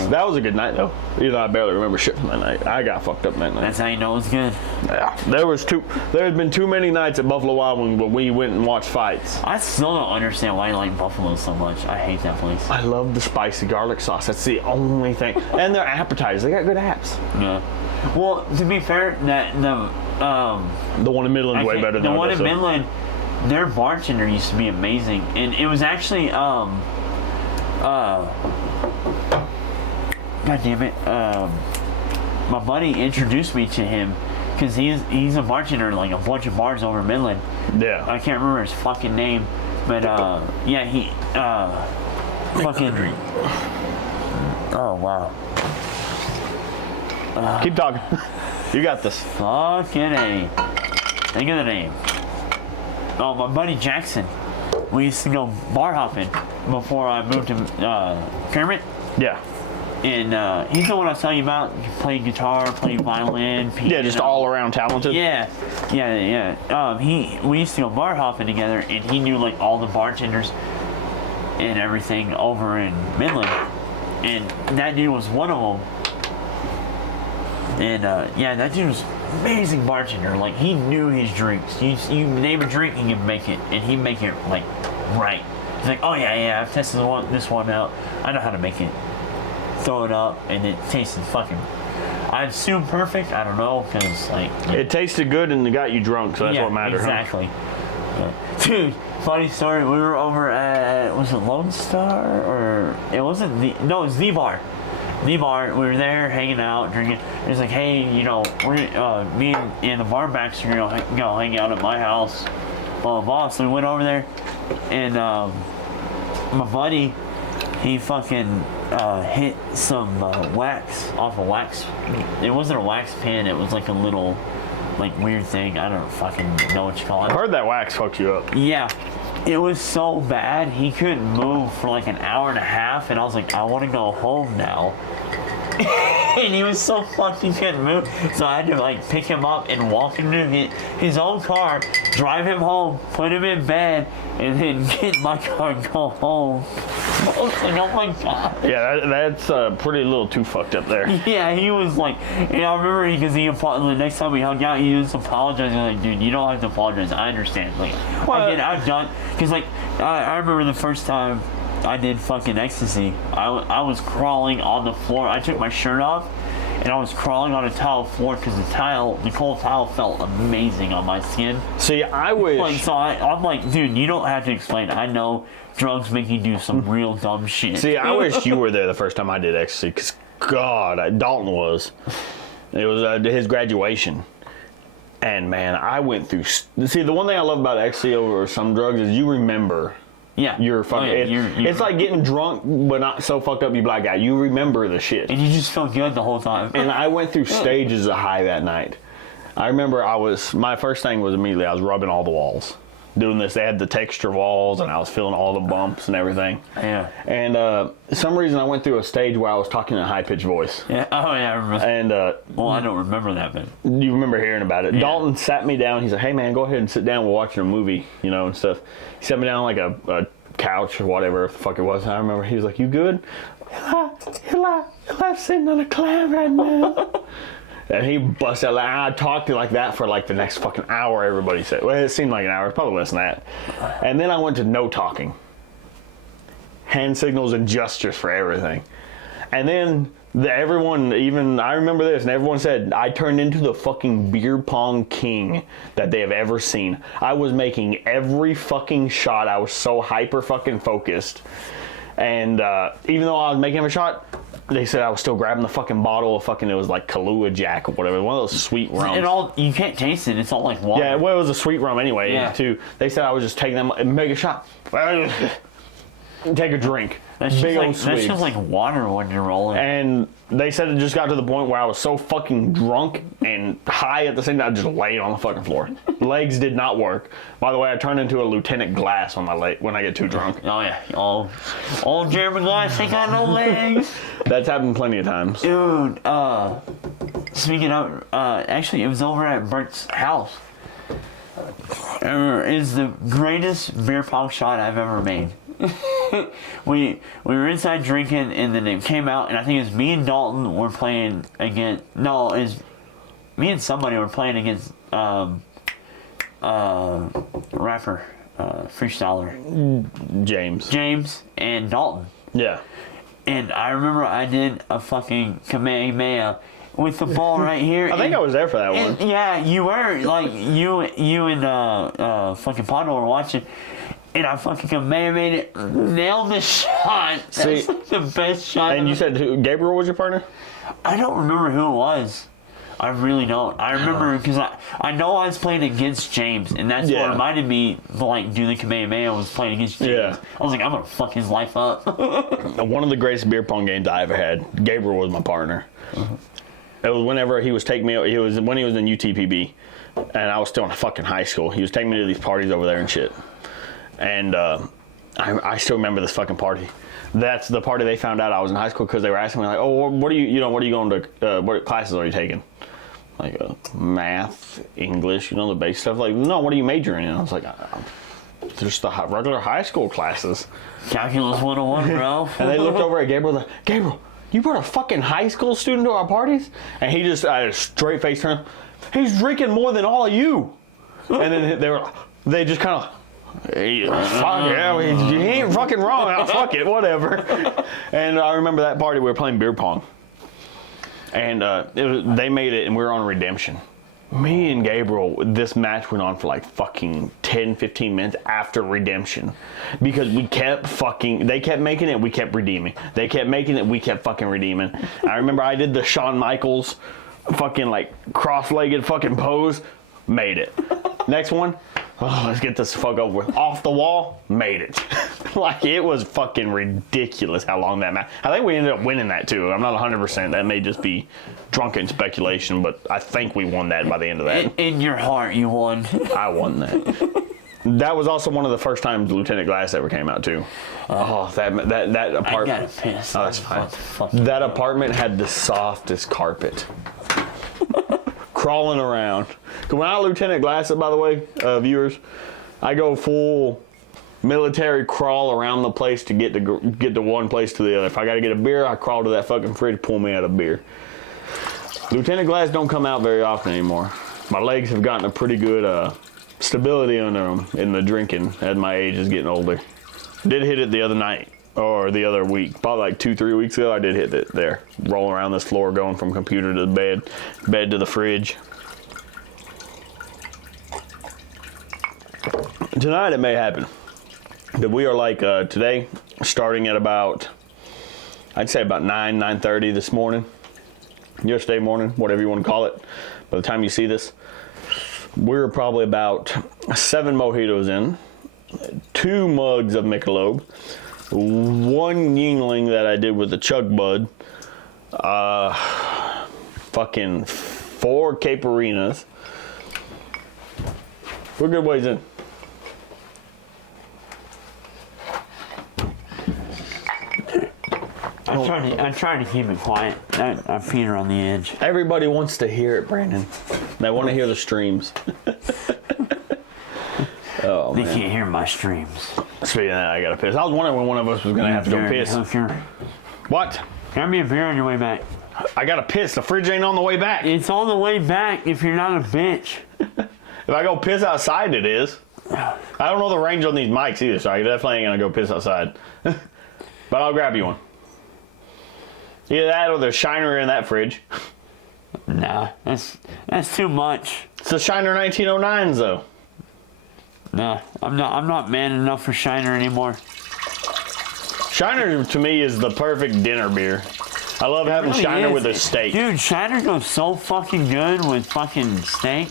that was a good night though. You know, I barely remember shit from that night. I got fucked up that night. That's how you know it's good. Yeah, there's been too many nights at Buffalo Wild Wings where we went and watched fights. I still don't understand why you like Buffalo so much. I hate that place. I love the spicy garlic sauce. That's the only thing. And their appetizers, they got good apps. Yeah. Well, to be fair, The one in Midland's way better than the one in Odessa. Midland. Their bartender used to be amazing, and it was actually God damn it. My buddy introduced me to him because he's a bartender in like a bunch of bars over in Midland. Yeah. I can't remember his fucking name, but yeah, he fucking. Oh wow. Keep talking. You got this. Fucking A. Think of the name. Oh, my buddy Jackson. We used to go bar hopping before I moved to Kermit. Yeah. And he's the one I was telling you about. Playing guitar, playing violin, piano. Yeah, just all around talented. Yeah. We used to go bar hopping together, and he knew like all the bartenders and everything over in Midland. And that dude was one of them. And yeah, that dude was amazing bartender. Like, he knew his drinks. You name a drink, he could make it, and he'd make it like right. He's like, oh yeah, I've tested this one out. I know how to make it. Throw it up, and it tasted fucking. I assume perfect. I don't know, because like It tasted good and it got you drunk, so that's what mattered. Exactly. Yeah. Dude, funny story. We were over at, was it Lone Star, or it wasn't the? No, it was the bar. The bar. We were there hanging out, drinking. It was like, hey, you know, we're me and the bar backs are gonna hang out at my house. Blah blah blah. So we went over there, and my buddy, he fucking hit some wax off a wax. It wasn't a wax pen. It was like a little like weird thing. I don't fucking know what you call I it. heard that wax fucked you up. Yeah. It was so bad, he couldn't move for like an hour and a half, and I was like, I want to go home now. And he was so fucked he couldn't move, so I had to like pick him up and walk him to his own car, drive him home, put him in bed, and then get in my car and go home. I was like, oh my god. Yeah, that's pretty little too fucked up there. Yeah, he was like, and I remember because the next time we hung out, he was apologizing. Like, dude, you don't have to apologize. I understand. Like, I've done, because like, I remember the first time I did fucking ecstasy. I was crawling on the floor. I took my shirt off, and I was crawling on a tile floor because the cold tile felt amazing on my skin. See, I wish. Like, so I'm like, dude, you don't have to explain. I know drugs make you do some real dumb shit. See, I wish you were there the first time I did ecstasy, because God, Dalton was. It was his graduation. And man, I went through. See, the one thing I love about ecstasy over some drugs is you remember. Yeah. You're fucking. It's like getting drunk, but not so fucked up you black out. You remember the shit. And you just feel good the whole time. And I went through stages of high that night. I remember my first thing was immediately I was rubbing all the walls. Doing this, they had the texture walls, and I was feeling all the bumps and everything. Yeah. And some reason I went through a stage where I was talking in a high-pitched voice. Yeah. Oh, yeah, I remember. And well, I don't remember that, but you remember hearing about it. Yeah. Dalton sat me down. He's like, "Hey, man, go ahead and sit down. We're watching a movie, and stuff." He sat me down on like a couch or whatever the fuck it was. And I remember he was like, "You good?" You're like sitting on a clam right now. And he busted out. I talked to like that for like the next fucking hour, everybody said. Well, it seemed like an hour. It's probably less than that. And then I went to no talking. Hand signals and gestures for everything. And then everyone, even, I remember this, and everyone said, I turned into the fucking beer pong king that they have ever seen. I was making every fucking shot. I was so hyper fucking focused. And even though I was making a shot, they said I was still grabbing the fucking bottle of fucking, it was like Kahlua Jack or whatever, one of those sweet rums. You can't taste it, it's all like water. Yeah, well, it was a sweet rum anyway, too. They said I was just taking them and make a shot. Take a drink. That's just like water when you're rolling. And they said it just got to the point where I was so fucking drunk and high at the same time, I just laid on the fucking floor. Legs did not work. By the way, I turned into a Lieutenant Glass when I get too drunk. Oh yeah, old Jeremy Glass ain't got no legs. That's happened plenty of times. Dude, speaking of, actually it was over at Bert's house. It is the greatest beer pong shot I've ever made. we were inside drinking, and then it came out, and I think it was me and Dalton were playing against. No, it was me and somebody were playing against rapper, freestyler James and Dalton. Yeah. And I remember I did a fucking Kamehameha with the ball right here. I think I was there for that one. Yeah, you were. Like, you and fucking Pondo were watching. And I fucking Kamehameha it, nailed the shot. That's like the best shot. And you said Gabriel was your partner? I don't remember who it was. I really don't. I remember because I know I was playing against James, and that's what reminded me, like, doing the Kamehameha was playing against James. Yeah. I was like, I'm going to fuck his life up. One of the greatest beer pong games I ever had, Gabriel was my partner. It was whenever he was taking me, when he was in UTPB, and I was still in fucking high school. He was taking me to these parties over there and shit. And I still remember this fucking party. That's the party they found out I was in high school because they were asking me like, "Oh, what are you going to? What classes are you taking?" Like math, English, the base stuff. Like, no, what are you majoring in? I was like, just the regular high school classes. Calculus 101, bro. And they looked over at Gabriel like, "Gabriel, you brought a fucking high school student to our parties?" And he just had a straight face turn. "He's drinking more than all of you." And then they just kind of. Hey, fuck yeah, he ain't fucking wrong. Fuck it, whatever. And I remember that party we were playing beer pong, and they made it, and we were on redemption. Me and Gabriel, this match went on for like fucking 10-15 minutes after redemption, because we kept fucking. They kept making it, we kept redeeming. They kept making it, we kept fucking redeeming. I remember I did the Shawn Michaels, fucking like cross-legged fucking pose, made it. Next one. oh, let's get this fuck over with. Off the wall, made it. Like, it was fucking ridiculous how long that match. I think we ended up winning that too. I'm not 100%. That may just be drunken speculation, but I think we won that by the end of that. In your heart, you won. I won that. That was also one of the first times Lieutenant Glass ever came out too. Oh, that apartment. I gotta piss. Oh, that's fine. That apartment had the softest carpet. Crawling around. When I Lieutenant Glass it, by the way, viewers, I go full military crawl around the place to get to one place to the other. If I gotta get a beer, I crawl to that fucking fridge, pull me out a beer. Lieutenant Glass don't come out very often anymore. My legs have gotten a pretty good stability under them in the drinking as my age is getting older. Did hit it the other night or the other week, probably like 2-3 weeks ago. I did hit it there, rolling around this floor, going from computer to the bed to the fridge. Tonight it may happen. That we are like today, starting at about, I'd say about 9:30 this morning, yesterday morning, whatever you want to call it. By the time you see this, we're probably about 7 mojitos in, 2 mugs of Michelob, 1 Yingling that I did with the Chug Bud, fucking 4 Caparinas. We're good ways in. I'm trying to keep it quiet. I'm feet are on the edge. Everybody wants to hear it, Brandon. They want to hear the streams. Oh, They man. can't hear my streams. Speaking of that, I gotta piss. I was wondering when one of us was gonna have to go piss. What? Grab me a beer on your way back. I gotta piss. The fridge ain't on the way back. It's on the way back if you're not a bitch. If I go piss outside, it is. I don't know the range on these mics either, so I definitely ain't gonna go piss outside. But I'll grab you one. Either that or the Shiner in that fridge. Nah, that's too much. It's the Shiner 1909s though. Nah, I'm not man enough for Shiner anymore. Shiner to me is the perfect dinner beer. I love having Really Shiner is. with a steak. Dude, Shiner goes so fucking good with fucking steak.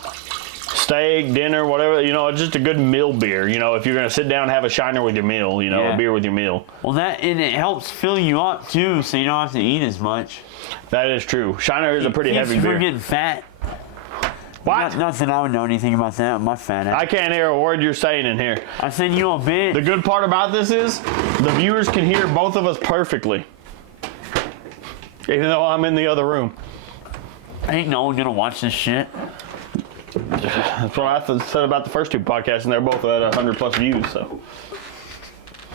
Steak, dinner, whatever, you know, it's just a good meal beer. You know, if you're going to sit down and have a Shiner with your meal, you know, Yeah. a beer with your meal. Well, and it helps fill you up too, so you don't have to eat as much. That is true. Shiner is a pretty Keeps heavy you beer. from getting fat. What? Not that I would know anything about that. My fat ass. I can't hear a word you're saying in here. I said you a bitch. The good part about this is the viewers can hear both of us perfectly. Even though I'm in the other room. Ain't no one gonna watch this shit. That's what I said about the first 2 podcasts, and they're both at 100+ views, so.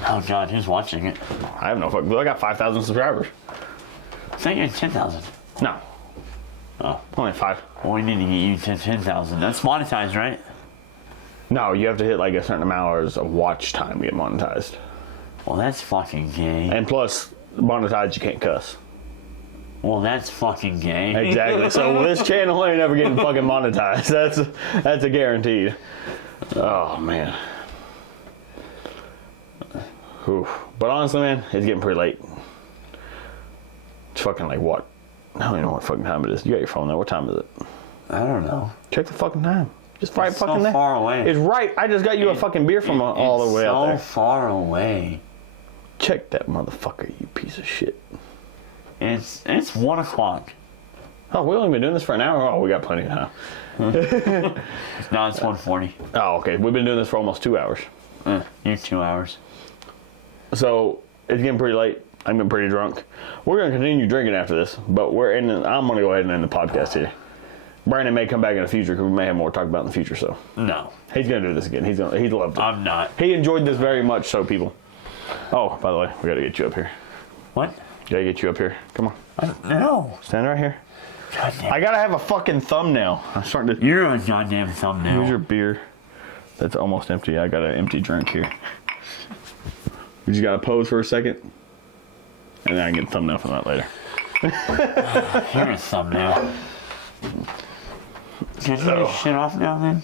Oh god, who's watching it? I have no fucking clue. I got 5,000 subscribers. I think you're 10,000. No. Oh. Only 5. Well, we need to get you to 10,000. That's monetized, right? No, you have to hit like a certain amount of hours of watch time to get monetized. Well, that's fucking gay. And plus, monetized, you can't cuss. Well, that's fucking gay. Exactly. So this channel ain't ever getting fucking monetized. That's a guaranteed. Oh man. Whew. But honestly, man, it's getting pretty late. It's fucking like what? I don't even know what fucking time it is. You got your phone there. What time is it? I don't know. Check the fucking time. Just right It's fucking so there. far away. It's right. I just got you a fucking beer from all the way out there. so far away. Check that motherfucker, you piece of shit. It's 1 o'clock. Oh, we only been doing this for an hour? Oh, we got plenty of time. No, it's 1:40. Oh, okay. We've been doing this for almost 2 hours. You're 2 hours. So, it's getting pretty late. I'm getting pretty drunk. We're going to continue drinking after this, but I'm going to go ahead and end the podcast here. Brandon may come back in the future because we may have more to talk about in the future, so. No, He's going to do this again. He'd love to. I'm not. He enjoyed this very much, so people. Oh, by the way, we got to get you up here. What? Gotta get you up here. Come on. No. Stand right here. God damn. I gotta have a fucking thumbnail. I'm starting to. You're a goddamn thumbnail. Here's your beer. That's almost empty. I got an empty drink here. We just gotta pose for a second. And then I can get a thumbnail from that later. You're a thumbnail. Can you get your shit off now then?